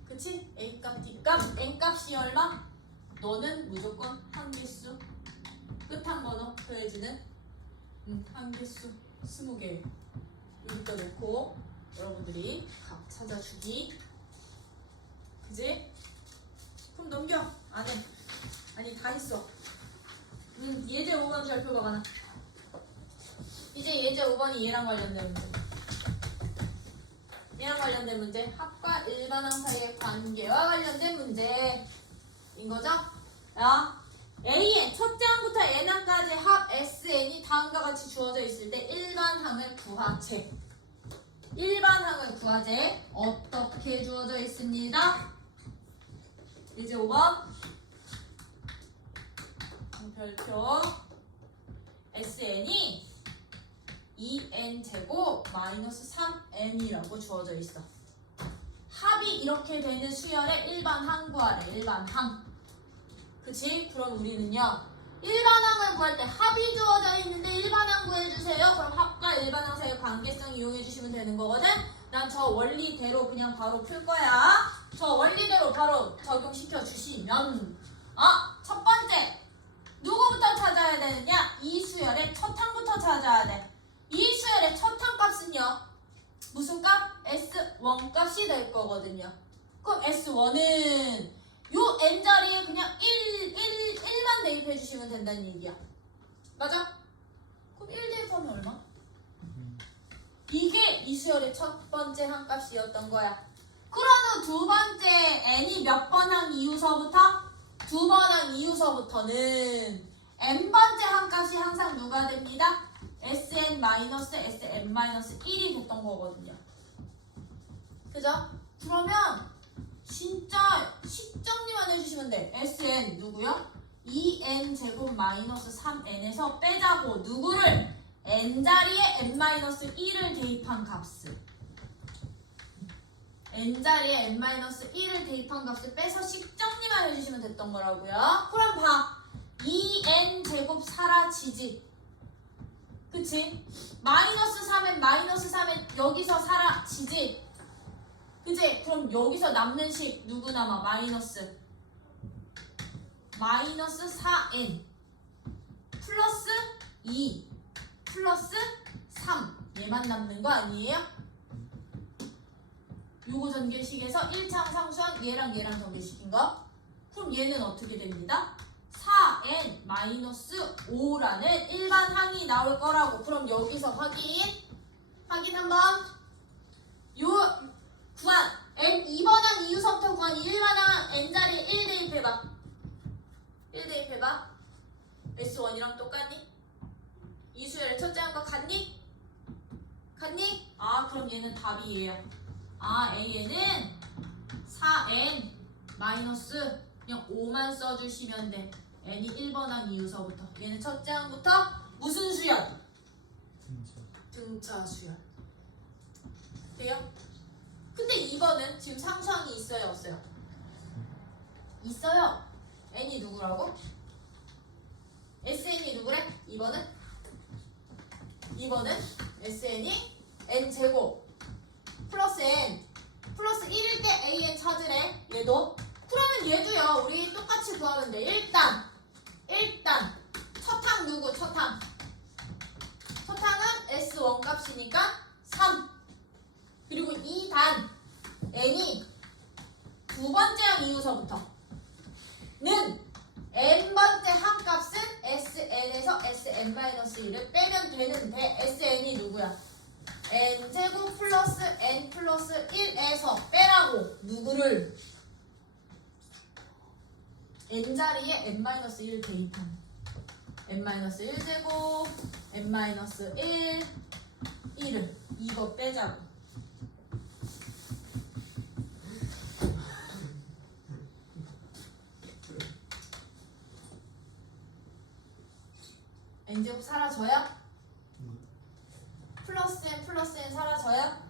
그치? A값, D값, N값이 얼마? 너는 무조건 한개수 끝항 번호 더해지는 한개수 20개 여기다 놓고 여러분들이 값 찾아주기. 그지? 그럼 넘겨. 안 해. 아니 다 있어. 예제 5번 별표가 많아. 이제 예제 5번이 얘랑 관련된 문제. 얘랑 관련된 문제. 합과 일반항 사이의 관계와 관련된 문제인 거죠? 야, AN 첫째 항부터 N항까지 합 SN이 다음과 같이 주어져 있을 때 일반항을 구하재. 일반항을 구하재. 어떻게 주어져 있습니다? 이제 5번 별표 SN이 2n제곱 마이너스 3n이라고 주어져 있어. 합이 이렇게 되는 수열의 일반항 구하래. 일반항. 그치? 그럼 우리는요 일반항을 구할 때 합이 주어져 있는데 일반항 구해주세요. 그럼 합과 일반항 사이의 관계성 이용해주시면 되는 거거든. 난 저 원리대로 그냥 바로 풀 거야. 저 원리대로 바로 적용시켜 주시면 첫 번째 누구부터 찾아야 되느냐? 이 수열의 첫 항부터 찾아야 돼. 이 수열의 첫 항 값은요 무슨 값? S1 값이 될 거거든요. 그럼 S1은 요 n자리에 그냥 1만 대입해 주시면 된다는 얘기야. 맞아? 그럼 1 대입하면 얼마? 이게 이 수열의 첫 번째 항 값이었던 거야. 그런 후 두 번째 n이 몇 번 항 이후서부터? 두 번 항 이후서부터는 n번째 항 값이 항상 누가 됩니다? SN-SM-1이 됐던 거거든요. 그죠? 그러면 진짜 식정리만 해주시면 돼. SN 누구요? 2n제곱 마이너스 3n에서 빼자고 누구를? n자리에 n-1을 대입한 값을. n자리에 n-1을 대입한 값을 빼서 식정리만 해주시면 됐던 거라고요. 그럼 봐. 2n제곱 사라지지. 그치? 마이너스 3n 여기서 사라지지. 그치? 그럼 여기서 남는 식 누구 남아? 마이너스 4n 플러스 2 플러스 3 얘만 남는 거 아니에요? 요거 전개식에서 1차항 상수항 얘랑 전개식인 거. 그럼 얘는 어떻게 됩니다? 4n-5라는 일반항이 나올 거라고. 그럼 여기서 확인 한번. 요 구한 n 2번 항 이유서부터 구한 일반항 n자리에 1 대입해봐. 1 대입해봐. S1이랑 똑같니? 이 수열의 첫째 항과 같니? 그럼 얘는 답이 얘야. AN은 4n 마이너스 그냥 5만 써주시면 돼. n이 1번 항 이후서부터. 얘는 첫째 항부터 무슨 수열? 등차 수열. 돼요? 근데 2번은 지금 상수항이 있어요 없어요? 있어요. n이 누구라고? SN이 누구래? 2번은 SN이 n제곱 플러스 n 플러스 1일 때 AN 찾으래. 얘도 그러면 얘도요. 우리 똑같이 구하면 돼. 일단 첫 항 누구? 첫 항. 첫 항은 S1 값이니까 3. 그리고 2단 n이 두 번째 항 이후서부터는 n번째 항값은 sn에서 sn-1을 빼면 되는데 sn이 누구야? n제곱 플러스 n 플러스 1에서 빼라고. 누구를? n자리에 n-1 대입하는 n-1제곱 n-1 1을 이거 빼자고. n제곱 사라져요? 플러스 n 플러스 n 사라져요?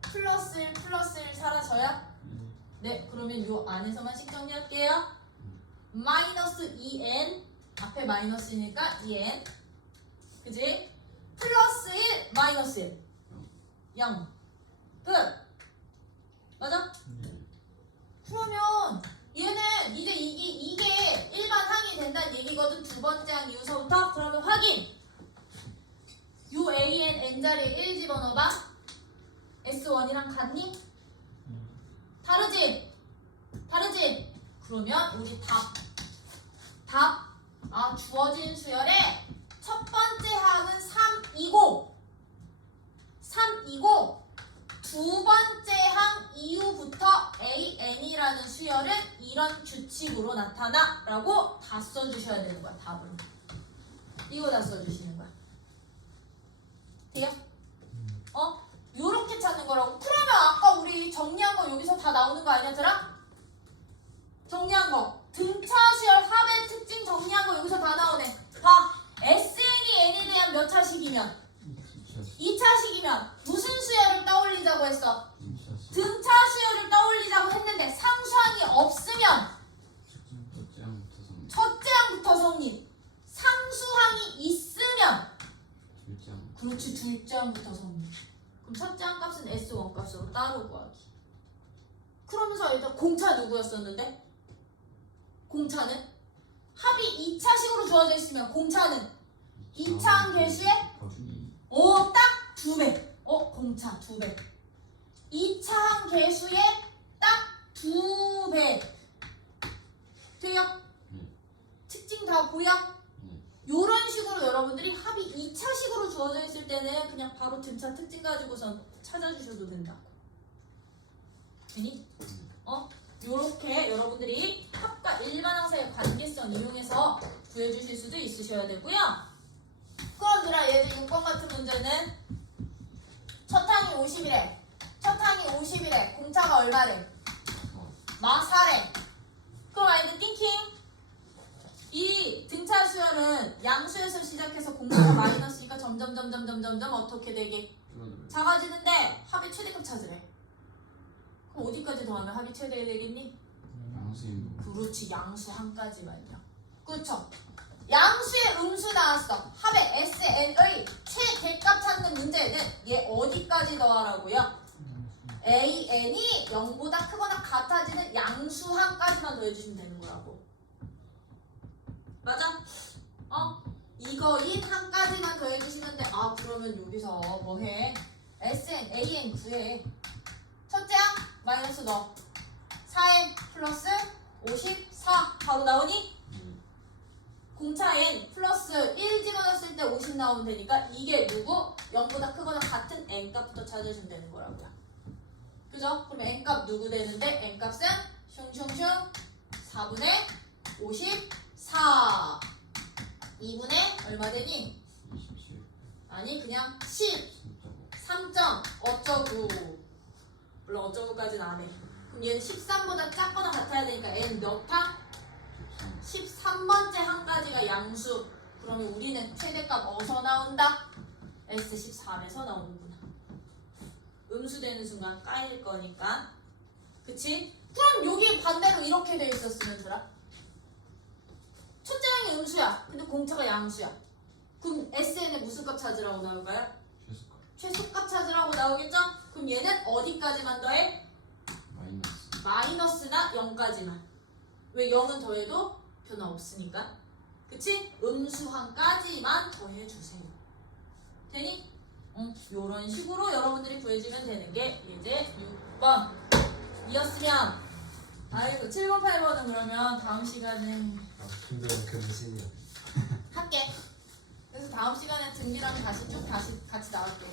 플러스 1 플러스 1 사라져요? 네, 그러면 요 안에서만씩 정리할게요. 마이너스 2n 앞에 마이너스니까 2n 그지? 플러스 1 마이너스 1 0 끝. 맞아? 그러면 얘는 이제 이게 일반 항이 된다는 얘기거든. 두 번째 항 이후서부터. 그러면 확인. 요 an n자리에 1 집어넣어봐. S1이랑 같니? 다르지? 그러면 우리 답. 주어진 수열의 첫 번째 항은 3이고 두 번째 항 이후부터 an이라는 수열은 이런 규칙으로 나타나 라고 다 써주셔야 되는 거야. 답을. 이거 다 써주시는 거야. 돼요? 요렇게 찾는 거라고. 그러면 아까 우리 정리한 거 여기서 다 나오는 거 아니었더라? 정리한 거. 등차 수열 합의 특징 정리한 거 여기서 다 나오네. 봐. SN이 N에 대한 몇 차식이면? 2차식이면 무슨 수열을 떠올리자고 했어? 등차 수열을 떠올리자고 했는데 상수항이 없으면 첫째 항부터 성립. 상수항이 있으면 그렇지 둘째 항부터 성립. 그럼 첫째 항 값은 S1 값으로 따로 구하기. 그러면서 일단 공차 누구였었는데? 공차는? 합이 2차식으로 주어져 있으면 공차는 2차 항 개수의 딱 2배. 공차 2배. 2차 항 개수의 딱 2배. 돼요? 특징 다 보여? 요런 식으로 여러분들이 합이 2차식으로 주어져 있을 때는 그냥 바로 등차 특징 가지고선 찾아주셔도 된다고. 되니? 요렇게 여러분들이 합과 일반항 사이의 관계성 이용해서 구해주실 수도 있으셔야 되고요. 그럼 누나 얘들 6번 같은 문제는 첫 항이 50이래. 첫 항이 50이래. 공차가 얼마래? 4래. 그럼 아이들 띵킹. 이 등차 수열은 양수에서 시작해서 공차가 마이너스니까 점점 어떻게 되게 작아지는데 합의 최대값 찾으래. 그럼 어디까지 더하면 합이 최대 되겠니? 그렇지, 양수 한까지만요. 그렇죠? 양수의 음수 나왔어. 합의 SN의 최대값 찾는 문제는 얘 어디까지 더하라고요? AN이 0보다 크거나 같아지는 양수항까지만 더해주시면 되는 거라고. 맞아? 이거인 항까지만 더해주시면 돼. 그러면 여기서 뭐해? SN, AN 구해. 첫째 항 마이너스 넣어. 4n 플러스 54 바로 나오니? 공차 n 플러스 1 집어넣었을 때 50 나오면 되니까 이게 누구? 0보다 크거나 같은 n값부터 찾으시면 되는 거라고요. 그죠? 그럼 n값 누구 되는데? n값은 슝슝슝 4분의 54 2분의 얼마 되니? 27. 아니 그냥 10 3점 어쩌고 물론 어쩌고까지는 안 해. 그럼 얘는 13보다 작거나 같아야 되니까 n 몇 항? 13번째 항까지가 양수. 그러면 우리는 최대값 어디서 나온다? S13에서 나오는구나. 음수되는 순간 까일 거니까. 그치? 그럼 여기 반대로 이렇게 돼 있었으면 들아? 첫째 항이 음수야. 근데 공차가 양수야. 그럼 SN의 무슨 값 찾으라고 나올까요? 최소값 찾으라고 나오겠죠? 그럼 얘는 어디까지만 더해? 마이너스나 0까지만. 왜 0은 더해도 변화 없으니까. 그치? 음수항까지만 더해주세요. 되니? 응. 요런 식으로 여러분들이 구해주면 되는 게 예제 6번 이었으면 아이고 7번 8번은 그러면 다음 시간에 아 근데 금신이야. 할게. 그래서 다음 시간에 등기랑 다시 쭉 다시 같이 나올게.